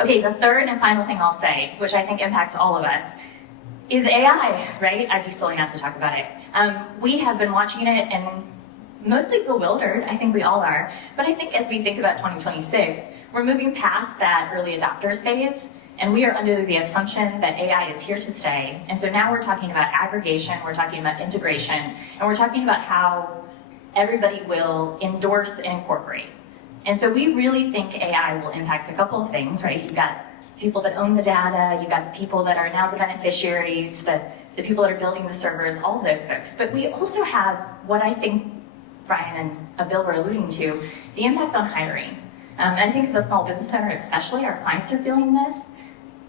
Okay, the third and final thing I'll say, which I think impacts all of us, is AI, right? I'd be silly not to talk about it. We have been watching it and mostly bewildered, I think we all are, but I think as we think about 2026, we're moving past that early adopters phase, and we are under the assumption that AI is here to stay, and so now we're talking about aggregation, we're talking about integration, and we're talking about how everybody will endorse and incorporate. And so we really think AI will impact a couple of things, right? You've got people that own the data, you've got the people that are now the beneficiaries, the people that are building the servers, all of those folks. But we also have what I think Brian and Bill were alluding to, the impact on hiring. And I think as a small business owner especially, our clients are feeling this,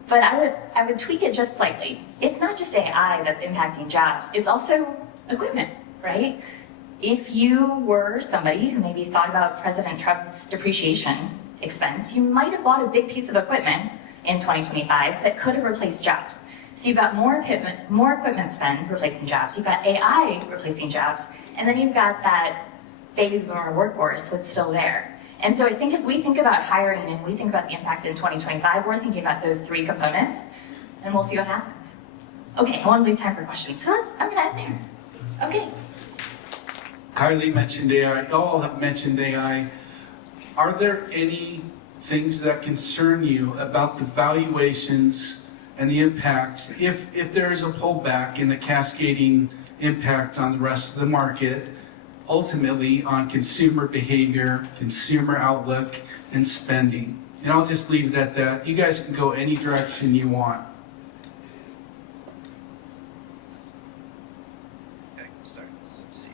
but I would tweak it just slightly. It's not just AI that's impacting jobs, it's also equipment, right? If you were somebody who maybe thought about President Trump's depreciation expense, you might have bought a big piece of equipment in 2025 that could have replaced jobs. So you've got more equipment spend replacing jobs, you've got AI replacing jobs, and then you've got that baby boomer workforce that's still there. And so I think as we think about hiring and we think about the impact in 2025, we're thinking about those 3 components, and we'll see what happens. Okay, I want to leave time for questions, so I'm gonna end there. Okay. Kylie mentioned AI, all have mentioned AI. Are there any things that concern you about the valuations and the impacts, if there is a pullback in the cascading impact on the rest of the market, ultimately on consumer behavior, consumer outlook, and spending. And I'll just leave it at that. You guys can go any direction you want. Okay, start. Let's see.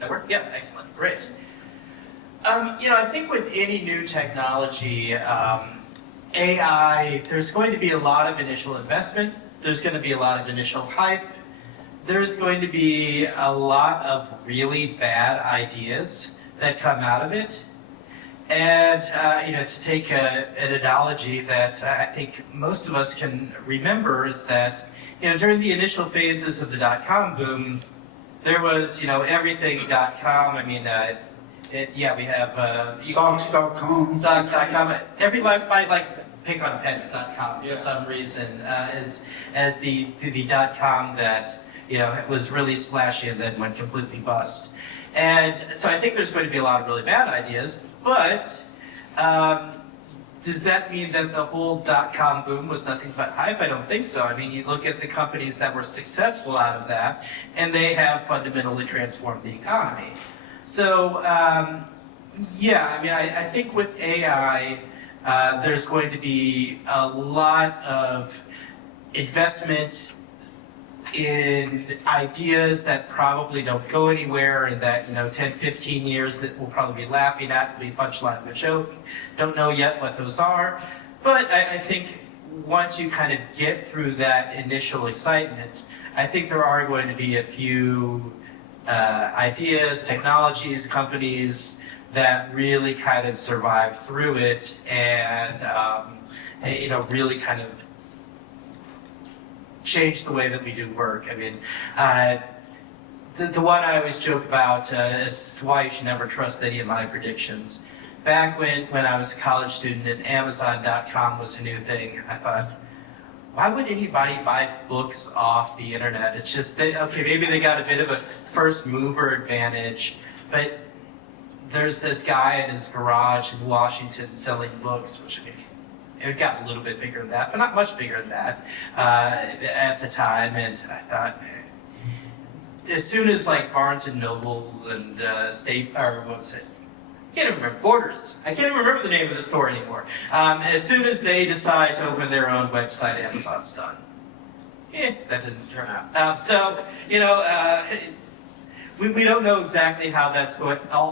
That work? Yeah, excellent, great. I think with any new technology, AI, there's going to be a lot of initial investment. There's going to be a lot of initial hype. There's going to be a lot of really bad ideas that come out of it. And, to take an analogy that I think most of us can remember is that, during the initial phases of the dot-com boom, there was, everything.com. I mean, we have... Socks.com. Socks.com. Everybody likes to pick on pets.com for some reason as the dot-com that, was really splashy and then went completely bust. And so I think there's going to be a lot of really bad ideas, but does that mean that the whole dot-com boom was nothing but hype? I don't think so. I mean, you look at the companies that were successful out of that, and they have fundamentally transformed the economy. So, I think with AI, there's going to be a lot of investment in ideas that probably don't go anywhere and that, 10, 15 years that we'll probably be laughing at, be punchline of a joke. Don't know yet what those are. But I think once you kind of get through that initial excitement, I think there are going to be a few ideas, technologies, companies that really kind of survive through it and, really kind of change the way that we do work. I mean, the one I always joke about is why you should never trust any of my predictions. Back when I was a college student and Amazon.com was a new thing, I thought, why would anybody buy books off the internet? It's just that, okay, maybe they got a bit of a first mover advantage, but there's this guy in his garage in Washington selling books, which it got a little bit bigger than that, but not much bigger than that at the time. And I thought, as soon as like Barnes and Nobles and Borders. I can't even remember the name of the store anymore. As soon as they decide to open their own website, Amazon's done. That didn't turn out. We don't know exactly how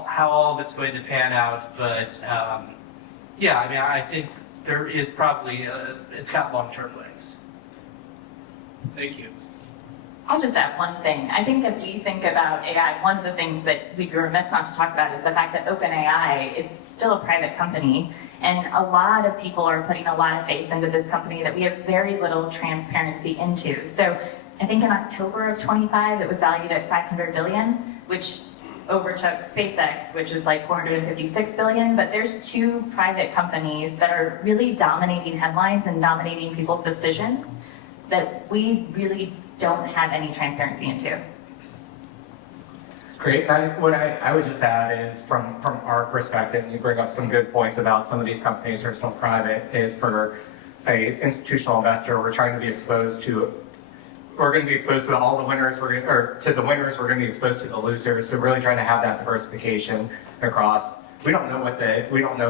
how all of it's going to pan out, but I think there is probably it's got long-term legs. Thank you. I'll just add one thing. I think as we think about AI, one of the things that we'd be remiss not to talk about is the fact that OpenAI is still a private company, and a lot of people are putting a lot of faith into this company that we have very little transparency into. So I think in October of 25, it was valued at $500 billion, which overtook SpaceX, which is like $456 billion. But there's two private companies that are really dominating headlines and dominating people's decisions that we really don't have any transparency into. Great. What I would just add is from our perspective, you bring up some good points about some of these companies are still private, is for an institutional investor, we're going to be exposed to all the winners, to the winners, we're going to be exposed to the losers. So really trying to have that diversification across. We don't know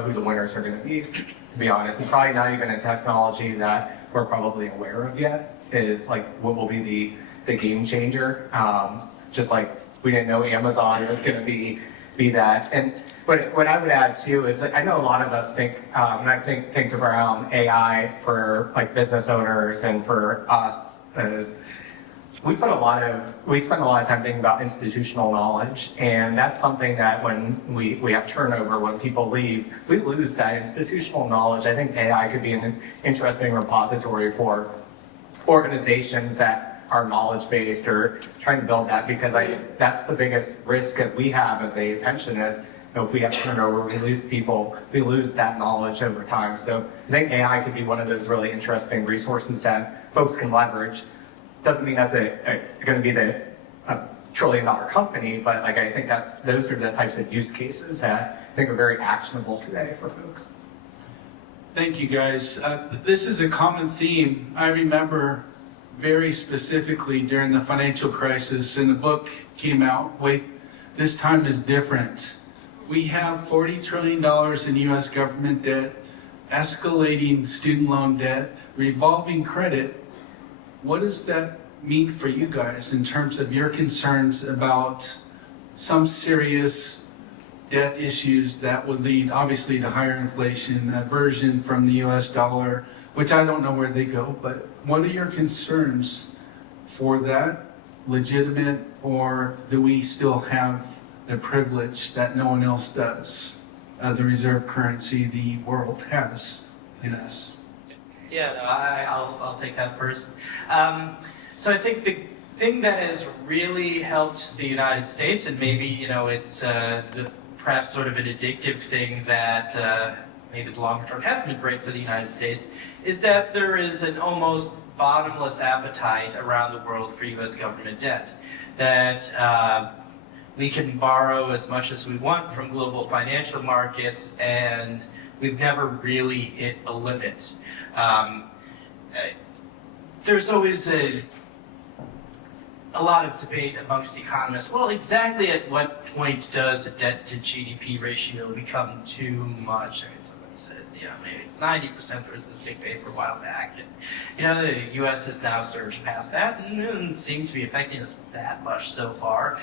who the winners are going to be, to be honest, and probably not even a technology that we're probably aware of yet is like what will be the game changer. Just like we didn't know Amazon was going to be that. And what I would add too is that I know a lot of us think, and I think around AI for like business owners and for us is we spend a lot of time thinking about institutional knowledge, and that's something that when we have turnover, when people leave, we lose that institutional knowledge. I think AI could be an interesting repository for organizations that are knowledge-based or trying to build that, because that's the biggest risk that we have as a pensionist. If we have turnover, we lose people, we lose that knowledge over time. So I think AI could be one of those really interesting resources that folks can leverage. Doesn't mean that's going to be a $1 trillion company, but like I think those are the types of use cases that I think are very actionable today for folks. Thank you, guys. This is a common theme. I remember very specifically during the financial crisis, and the book came out, Wait, This Time is Different. We have $40 trillion in U.S. government debt, escalating student loan debt, revolving credit. What does that mean for you guys in terms of your concerns about some serious debt issues that would lead obviously to higher inflation, aversion from the US dollar, which I don't know where they go, but what are your concerns for that? Legitimate, or do we still have the privilege that no one else does? The reserve currency the world has in us. Yeah, no, I'll take that first. So I think the thing that has really helped the United States, and maybe, it's perhaps sort of an addictive thing that maybe the longer term has been great for the United States, is that there is an almost bottomless appetite around the world for U.S. government debt. That we can borrow as much as we want from global financial markets, and we've never really hit a limit. There's always a lot of debate amongst economists. Well, exactly at what point does a debt to GDP ratio become too much? I mean, somebody said, maybe it's 90%. There was this big paper a while back, and the U.S. has now surged past that, and it doesn't seem to be affecting us that much so far.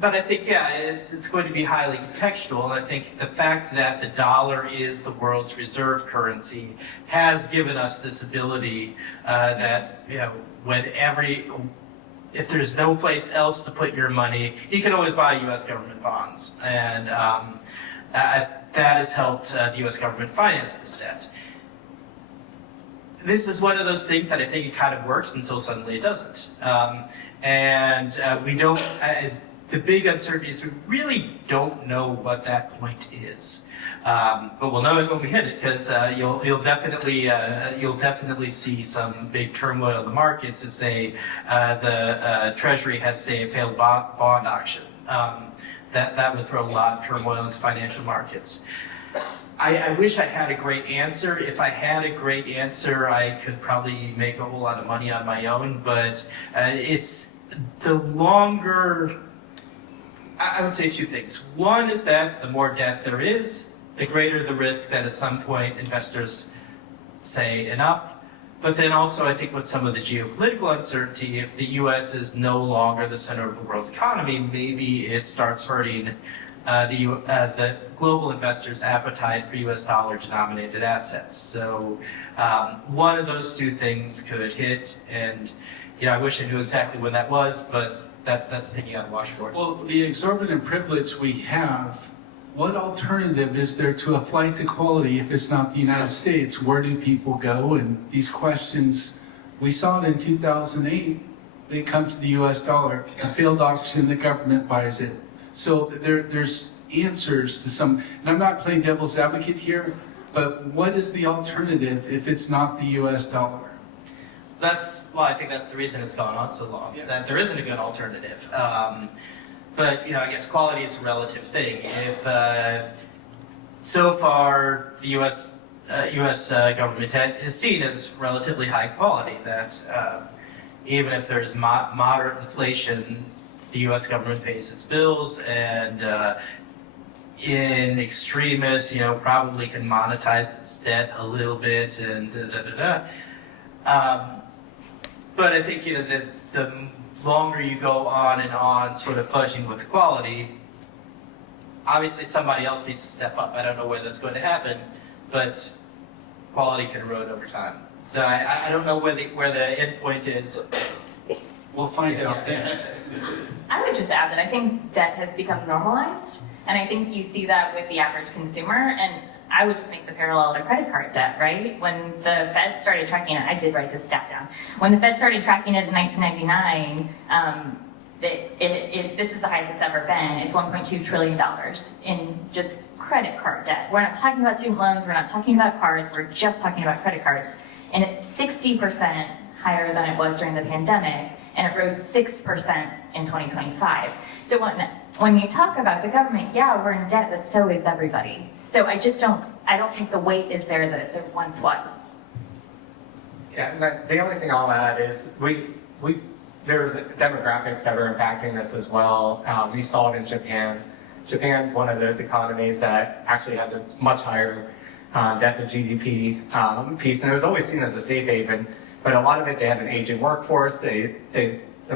But I think, it's going to be highly contextual. And I think the fact that the dollar is the world's reserve currency has given us this ability that, if there's no place else to put your money, you can always buy U.S. government bonds. And that has helped the U.S. government finance this debt. This is one of those things that I think it kind of works until suddenly it doesn't. We don't... The big uncertainty is we really don't know what that point is, but we'll know it when we hit it, because you'll definitely see some big turmoil in the markets if, say, the Treasury has, say, a failed bond auction. That would throw a lot of turmoil into financial markets. I wish I had a great answer. If I had a great answer, I could probably make a whole lot of money on my own. But it's the longer. I would say two things. One is that the more debt there is, the greater the risk that at some point investors say enough. But then also, I think with some of the geopolitical uncertainty, if the U.S. is no longer the center of the world economy, maybe it starts hurting the global investors' appetite for U.S. dollar-denominated assets. So one of those two things could hit, and I wish I knew exactly when that was, but that's the thing you got to watch for. Well, the exorbitant privilege we have, what alternative is there to a flight to quality if it's not the United States? Where do people go? And these questions, we saw it in 2008. They come to the U.S. dollar, a failed auction, the government buys it. So there's answers to some, and I'm not playing devil's advocate here, but what is the alternative if it's not the U.S. dollar? I think that's the reason it's gone on so long, is that there isn't a good alternative. But, I guess quality is a relative thing. If so far the U.S. Government debt is seen as relatively high quality, that even if there's moderate inflation, the U.S. government pays its bills, and in extremis, probably can monetize its debt a little bit, and but I think, the longer you go on and on sort of fudging with the quality, obviously somebody else needs to step up. I don't know where that's going to happen, but quality can erode over time. So I don't know where the end point is. We'll find out then. I would just add that I think debt has become normalized, and I think you see that with the average consumer, and I would just make the parallel to credit card debt, right? When the Fed started tracking it, I did write this stat down. When the Fed started tracking it in 1999, this is the highest it's ever been. It's $1.2 trillion in just credit card debt. We're not talking about student loans, we're not talking about cars, we're just talking about credit cards. And it's 60% higher than it was during the pandemic, and it rose 6% in 2025. So when you talk about the government, yeah, we're in debt, but so is everybody. So I don't think the weight is there that there once was. Yeah, and the only thing I'll add is there's demographics that are impacting this as well. We saw it in Japan. Japan's one of those economies that actually had the much higher debt to GDP piece, and it was always seen as a safe haven. But a lot of it, they have an aging workforce. The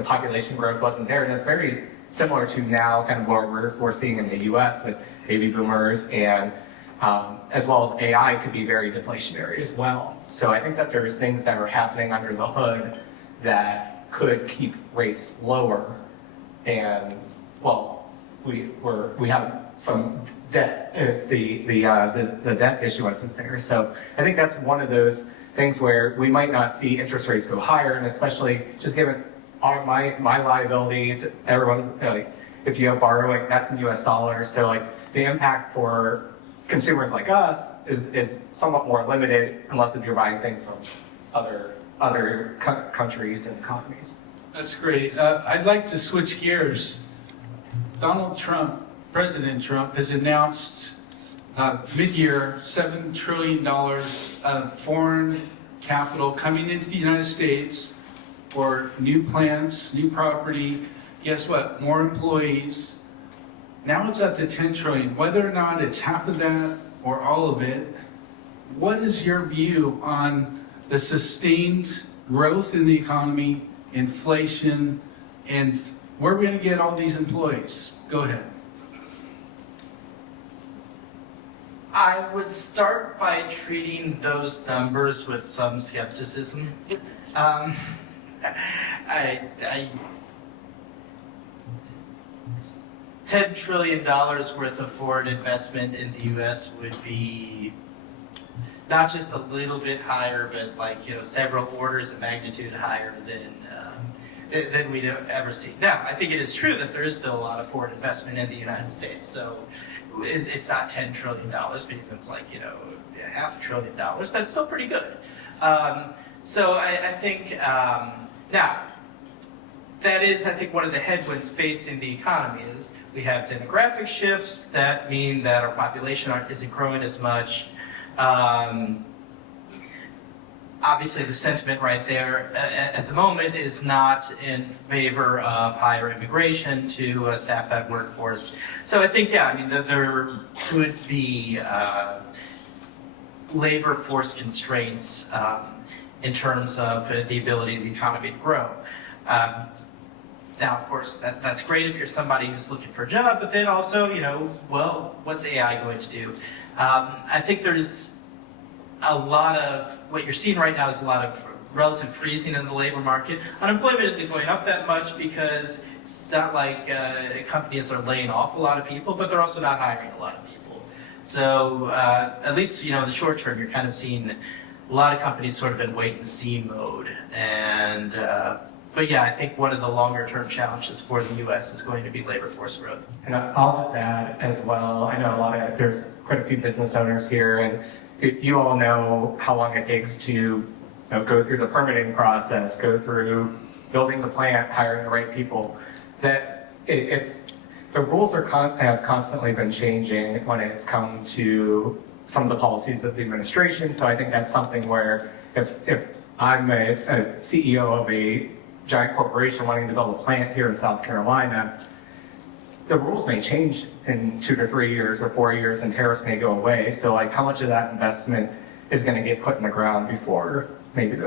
population growth wasn't there, and it's very similar to now, kind of what we're seeing in the U.S. with baby boomers, and as well as AI could be very deflationary as well. So I think that there's things that are happening under the hood that could keep rates lower, and well, we have some debt, the debt issuance is there. So I think that's one of those things where we might not see interest rates go higher, and especially just given my liabilities, everyone's like, if you have borrowing, that's in US dollars. So like the impact for consumers like us is somewhat more limited, unless if you're buying things from other countries and economies. That's great. I'd like to switch gears. Donald Trump, President Trump, has announced mid-year $7 trillion of foreign capital coming into the United States for new plants, new property. Guess what? More employees. Now it's up to 10 trillion. Whether or not it's half of that or all of it, what is your view on the sustained growth in the economy, inflation, and where are we going to get all these employees? Go ahead. I would start by treating those numbers with some skepticism. $10 trillion worth of foreign investment in the U.S. would be not just a little bit higher, but like, several orders of magnitude higher than we'd ever seen. Now, I think it is true that there is still a lot of foreign investment in the United States. So it's not $10 trillion, but it's like, $500 billion. That's still pretty good. So I think, now, that is, I think, one of the headwinds facing the economy is we have demographic shifts that mean that our population isn't growing as much. Obviously, the sentiment right there at the moment is not in favor of higher immigration to staff that workforce. So I think, there could be labor force constraints in terms of the ability of the economy to grow. Now, of course, that's great if you're somebody who's looking for a job, but then also, what's AI going to do? I think there's a lot of, what you're seeing right now is a lot of relative freezing in the labor market. Unemployment isn't going up that much because it's not like companies are laying off a lot of people, but they're also not hiring a lot of people. So at least, in the short term, you're kind of seeing a lot of companies sort of in wait and see mode. And but yeah, I think one of the longer term challenges for the U.S. is going to be labor force growth. And I'll just add as well, I know there's quite a few business owners here, and you all know how long it takes to go through the permitting process, go through building the plant, hiring the right people. That the rules have constantly been changing when it's come to some of the policies of the administration. So I think that's something where if I'm a CEO of a giant corporation wanting to build a plant here in South Carolina, the rules may change in 2 to 3 years or 4 years, and tariffs may go away. So like, how much of that investment is going to get put in the ground before maybe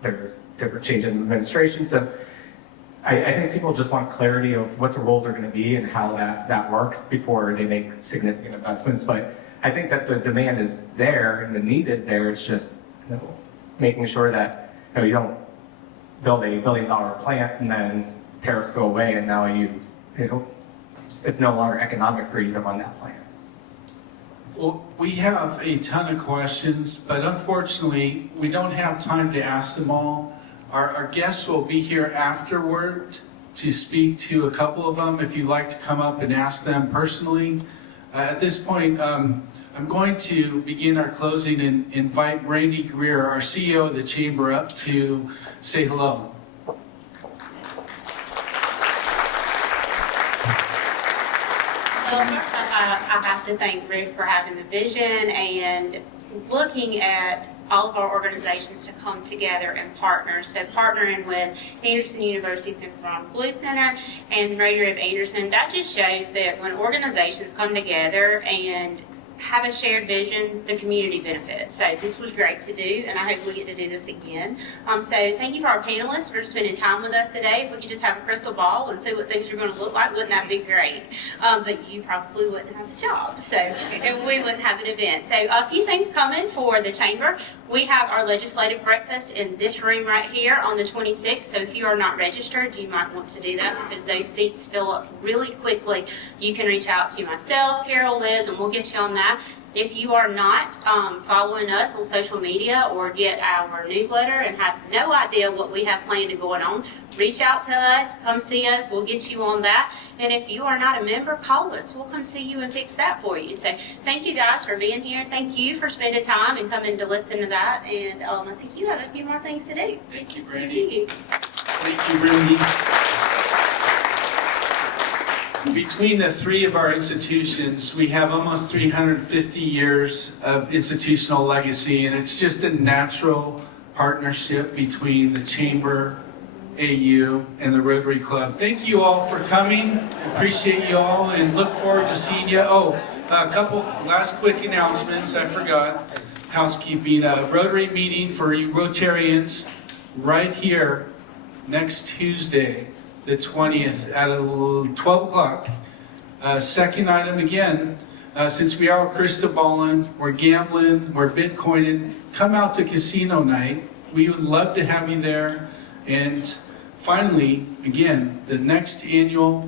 there's different change in administration? So I think people just want clarity of what the rules are going to be and how that works before they make significant investments. But I think that the demand is there and the need is there. It's just making sure that you don't build a $1 billion plant and then tariffs go away and now it's no longer economic for you to run that plant. Well, we have a ton of questions, but unfortunately, we don't have time to ask them all. Our guests will be here afterward to speak to a couple of them if you'd like to come up and ask them personally. At this point, I'm going to begin our closing and invite Brandie Greer, our CEO of the Chamber, up to say hello. Well, first I have to thank Rick for having the vision and looking at all of our organizations to come together and partner. So partnering with Anderson University Center for Ron Blue Center and the Rotary of Anderson, that just shows that when organizations come together and have a shared vision, the community benefits. So this was great to do, and I hope we get to do this again. So thank you for our panelists for spending time with us today. If we could just have a crystal ball and see what things are going to look like, wouldn't that be great? But you probably wouldn't have a job, so and we wouldn't have an event. So a few things coming for the Chamber. We have our legislative breakfast in this room right here on the 26th. So if you are not registered, you might want to do that because those seats fill up really quickly. You can reach out to myself, Carol, Liz, and we'll get you on that. If you are not following us on social media or get our newsletter and have no idea what we have planned and going on, reach out to us, come see us, we'll get you on that. And if you are not a member, call us. We'll come see you and fix that for you. So thank you guys for being here. Thank you for spending time and coming to listen to that. And I think you have a few more things to do. Thank you, Brandie. Thank you, Brandie. Between the three of our institutions, we have almost 350 years of institutional legacy, and it's just a natural partnership between the Chamber, AU, and the Rotary Club. Thank you all for coming. Appreciate you all and look forward to seeing you. Oh, a couple last quick announcements. I forgot. Housekeeping. Rotary meeting for you Rotarians right here next Tuesday, the 20th at 12 o'clock. Second item again, since we are crystal balling, we're gambling, we're Bitcoining, come out to casino night. We would love to have you there. And finally, again, the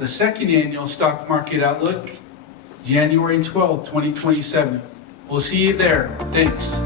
second annual Stock Market Outlook, January 12th, 2027. We'll see you there. Thanks.